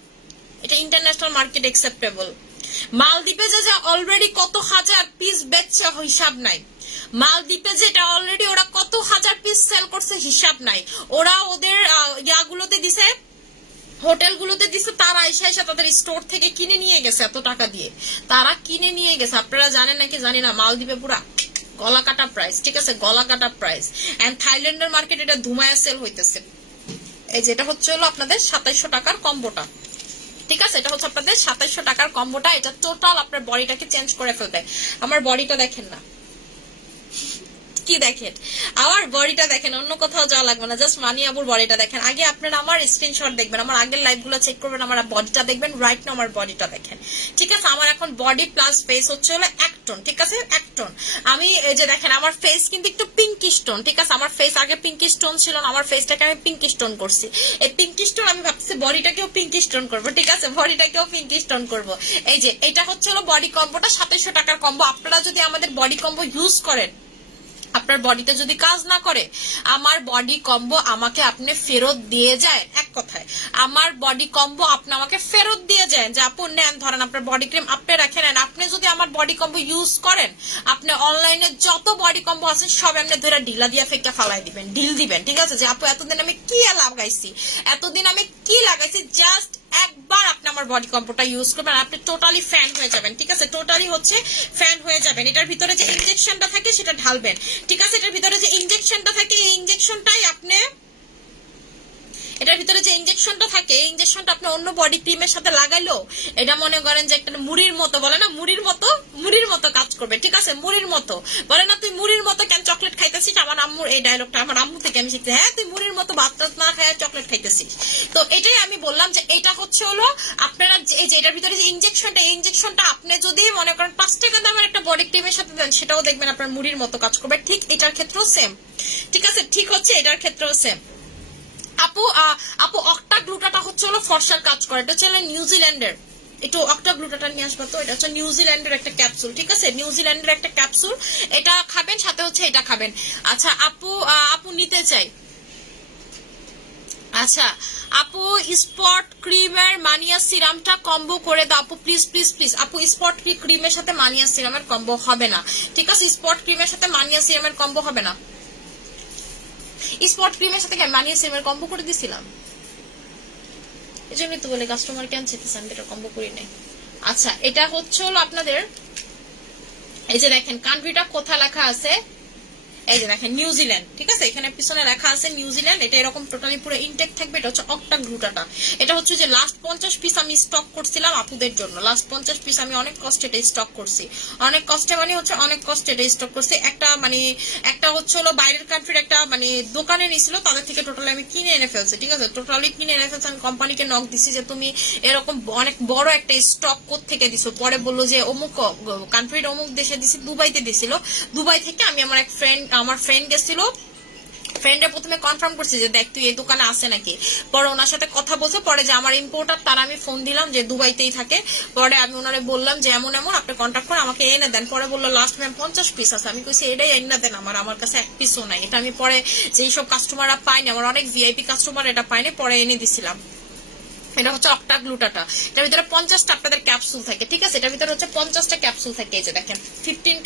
এটা ইন্টারন্যাশনাল মার্কেট অ্যাকসেপ্টেবল। মালদ্বীপে যে অলরেডি কত হাজার পিস বেচছে হিসাব নাই, মালদ্বীপে যেটা অলরেডি ওরা কত হাজার পিস সেল করছে হিসাব নাই। ওরা ওদের ইয়াগুলোতে দিছে, হোটেলগুলোতে দিচ্ছে, তারা এসে তাদের স্টোর থেকে কিনে নিয়ে গেছে, এত টাকা দিয়ে তারা কিনে নিয়ে গেছে। আপনারা জানেন নাকি জানি না, মালদ্বীপে পুরা গলা কাটা প্রাইস, ঠিক আছে, গলা কাটা প্রাইস। এন্ড থাইল্যান্ডের মার্কেট এটা ধুমায়া সেল হইতেছে। এই যেটা হচ্ছে হলো আপনাদের 2700 টাকার কম্বোটা, ঠিক আছে, এটা হচ্ছে আপনাদের 2700 টাকার কম্বোটা। এটা টোটাল আপনার বডিটাকে চেঞ্জ করে ফেলবে। আমার বডিটা দেখেন না, কি দেখেন আমার বডিটা দেখেন, অন্য কোথাও যাওয়া লাগবে না, জাস্ট মানি আবুর বডিটা দেখেন। আগে আপনারা আমার স্ক্রিনশট দেখবেন, আমার আগের লাইভ গুলো চেক করবেন, আমার বডিটা দেখবেন, রাইট না আমার বডিটা দেখেন, ঠিক আছে? আমার এখন বডি প্লাস ফেস হচ্ছে হলো 1 টোন, ঠিক আছে, 1 টোন। আমি এই যে দেখেন আমার ফেস কিন্তু একটু পিঙ্কিশ টোন, ঠিক আছে? আমার ফেস আগে পিঙ্কিশ টোন ছিল না, আমার ফেসটাকে আমি পিঙ্কিশ টোন করছি। এই পিঙ্কিশ টোন আমি ভাবছি বডিটাকেও পিঙ্কিশ টোন করবো, ঠিক আছে, বডিটাকেও পিঙ্কিশ টোন করবো। এই যে এটা হচ্ছে হলো বডি কম্বোটা, 2700 টাকার কম্বো। আপনারা যদি আমাদের বডি কম্বো ইউজ করেন, আপনার বডিতে যদি কাজ না করে, আমার বডি কম্বো আমাকে আপনি ফেরত দিয়ে যায়। এক কথায় আমার বডি কম্বো আপনি আমাকে ফেরত দিয়ে যায়, যে আপু নেন, ধরেন আপনার বডি ক্রিম আপনি রাখেন, আপনি যদি আমার বডি কম্বো ইউজ করেন, আপনি অনলাইনে যত বডি কম্বো আছে সব এমনি ধরে ঢিলা দিয়ে ফেঁকে ফালাই দিবেন, ঢিল দিবেন, ঠিক আছে? যে আপু এতদিন আমি কি লাগাইছি, এতদিন আমি কি লাগাইছি, জাস্ট একবার আপনি আমার বডি কম্বোটা ইউজ করবেন, আপনি টোটালি ফ্যান হয়ে যাবেন, ঠিক আছে? টোটালি হচ্ছে ফ্যান হয়ে যাবেন। এটার ভিতরে যে ইনজেকশনটা থাকে সেটা ঢালবেন, ঠিক আছে? এটার ভিতরে যে ইনজেকশনটা থাকে এই ইনজেকশনটাই আপনি, এটার ভিতরে যে ইনজেকশনটা থাকে এই ইনজেকশনটা আপনি অন্য বডি ক্রিমের সাথে লাগাইলো এটা মনে করেন যে একটা মুড়ির মতো, বলে না মুড়ির মতো কাজ করবে, ঠিক আছে? মুড়ির মতো বলে না, তুই মুড়ির মতো কেন চকলেট খাইতেছিস? আমার আম্মুর এই ডায়লগটা আমার আম্মু থেকে আমি শিখছি, হ্যাঁ তুই মুড়ির মতো ভাত না খায় চকলেট খাইতেছিস। তো এটাই আমি বললাম যে এটা হচ্ছে হলো আপনারা এই যে এটার ভিতরে যে ইনজেকশনটা, এই ইনজেকশনটা আপনি যদি মনে করেন 5 টাকা দামের একটা বডি ক্রিমের সাথে দেন, সেটাও দেখবেন আপনার মুড়ির মতো কাজ করবে। ঠিক এটার ক্ষেত্রেও সেম, ঠিক আছে? ঠিক হচ্ছে এটার ক্ষেত্রেও সেম। আপু অক্টা গ্লুটাটা হচ্ছে হলো ফর্সার কাজ করে, এটা হচ্ছে নিউজিল্যান্ডের, একটু অক্টা গ্লুটাটা নিয়ে আসবা তো। এটা হচ্ছে নিউজিল্যান্ডের একটা ক্যাপসুল, ঠিক আছে, নিউজিল্যান্ডের একটা ক্যাপসুল, এটা খাবেন, সাথে হচ্ছে এটা খাবেন। আচ্ছা আপু নিতে চাই, আচ্ছা আপু স্পট ক্রিমের মানিয়া সিরামটা কম্বো করে দাও আপু, প্লিজ প্লিজ প্লিজ। আপু স্পট ক্রিমের সাথে মানিয়া সিরামের কম্বো হবে না, ঠিক আছে? স্পট ক্রিমের সাথে মানিয়া সিরামের কম্বো হবে না। স্পট ক্রিমের সাথে মানিয়া সিরামের কম্বো করে দিছিলাম, এই জন্যই তো বলে কাস্টমার কেন চেতেছে আমি এটা কম্বো করি নাই। আচ্ছা এটা হচ্ছে হলো আপনাদের, এই যে দেখেন কান্ট্রিটা কোথায় লেখা আছে, এই যে দেখেন নিউজিল্যান্ড, ঠিক আছে? এখানে পিছনে লেখা আছে নিউজিল্যান্ড। এটা এরকম টোটালি পুরো ইনটেক থাকবে। এটা হচ্ছে অক্টা গ্লুটাটা, এটা হচ্ছে যে লাস্ট 50 পিস আমি স্টক করছিলাম আপুদের জন্য, লাস্ট 50 পিস আমি অনেক কষ্টে এটা স্টক করছি, অনেক কষ্টে মানে হচ্ছে অনেক কষ্টে এটা স্টক করছি। একটা মানে একটা হচ্ছে হলো বাইরের কান্ট্রির একটা মানে দোকানে নিয়েছিল, তাদের থেকে টোটালি আমি কিনে এনে ফেলছি, ঠিক আছে? টোটালি কিনে এনে ফেলছি। আমি কোম্পানিকে নক দিছি যে তুমি এরকম অনেক বড় একটা স্টক কোত্থেকে দিছো, পরে বললো যে অমুক কান্ট্রির অমুক দেশে দিছি, দুবাইতে দিছিল। দুবাই থেকে আমি আমার ফ্রেন্ড গেছিল, ফ্রেন্ডে প্রথমে কনফার্ম করছি যে দেখ তুই এই দোকানে আসে নাকি, পরে ওনার সাথে কথা বলছে, পরে যে আমার ইম্পোর্টার তারা আমি ফোন দিলাম যে দুবাইতেই থাকে, পরে আমি ওনারে বললাম যে এমন এমন আপনি কন্ট্যাক্ট করে আমাকে এনে দেন। পরে বললো লাস্ট ম্যাম 50 পিস আছে, আমি কইছি এটাই এনে দেন, আমার কাছে 1 পিসও নাই। এটা আমি পরে যেই সব কাস্টমাররা পাইনি, আমার অনেক ভিআইপি কাস্টমার এটা পাইনি, পরে এনে দিছিলাম। এটা হচ্ছে অক্টা গ্লুটাটা, এটার ভিতরে 50টা আপনাদের ক্যাপসুল থাকে, ঠিক আছে? এটার ভিতরে হচ্ছে 50টা ক্যাপসুল থাকে, এই যে দেখেন 50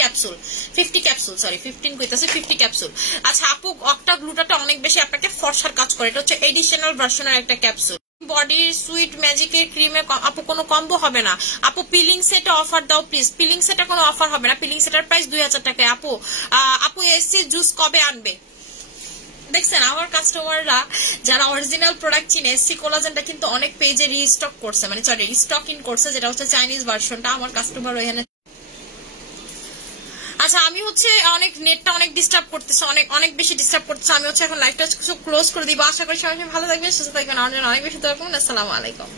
ক্যাপসুল। আচ্ছা আপু অক্টা গ্লুটাটা অনেক বেশি আপনাকে ফর্সার কাজ করে, এটা হচ্ছে এডিশনাল ভার্সনের একটা ক্যাপসুল। বডি সুইট ম্যাজিকের ক্রিমে আপু কোনো কম্বো হবে না। আপু পিলিং সেটে অফার দাও প্লিজ। পিলিং সেটে কোনো অফার হবে না, পিলিং সেটের প্রাইস 2000 টাকা। আপু এসসি জুস কবে আনবে? দেখছেন আমার কাস্টমাররা যারা অরিজিনাল প্রোডাক্ট চিনে, এসসি কোলাজেনটা কিন্তু অনেক পেজে রিস্টক করছে, মানে সরি রিস্টক ইন করছে, যেটা হচ্ছে চাইনিজ ভার্সনটা। আমার কাস্টমার ওইখানে, আচ্ছা আমি হচ্ছে অনেক নেটটা অনেক ডিস্টার্ব করতেছে, অনেক বেশি ডিস্টার্ব করতেছে। আমি হচ্ছে এখন লাইভটা ক্লোজ করে দিব। আশা করি সবাই ভালো থাকবেন, সুস্থ থাকবেন, অনেক বেশি দোয়া করবেন। আসসালামু আলাইকুম।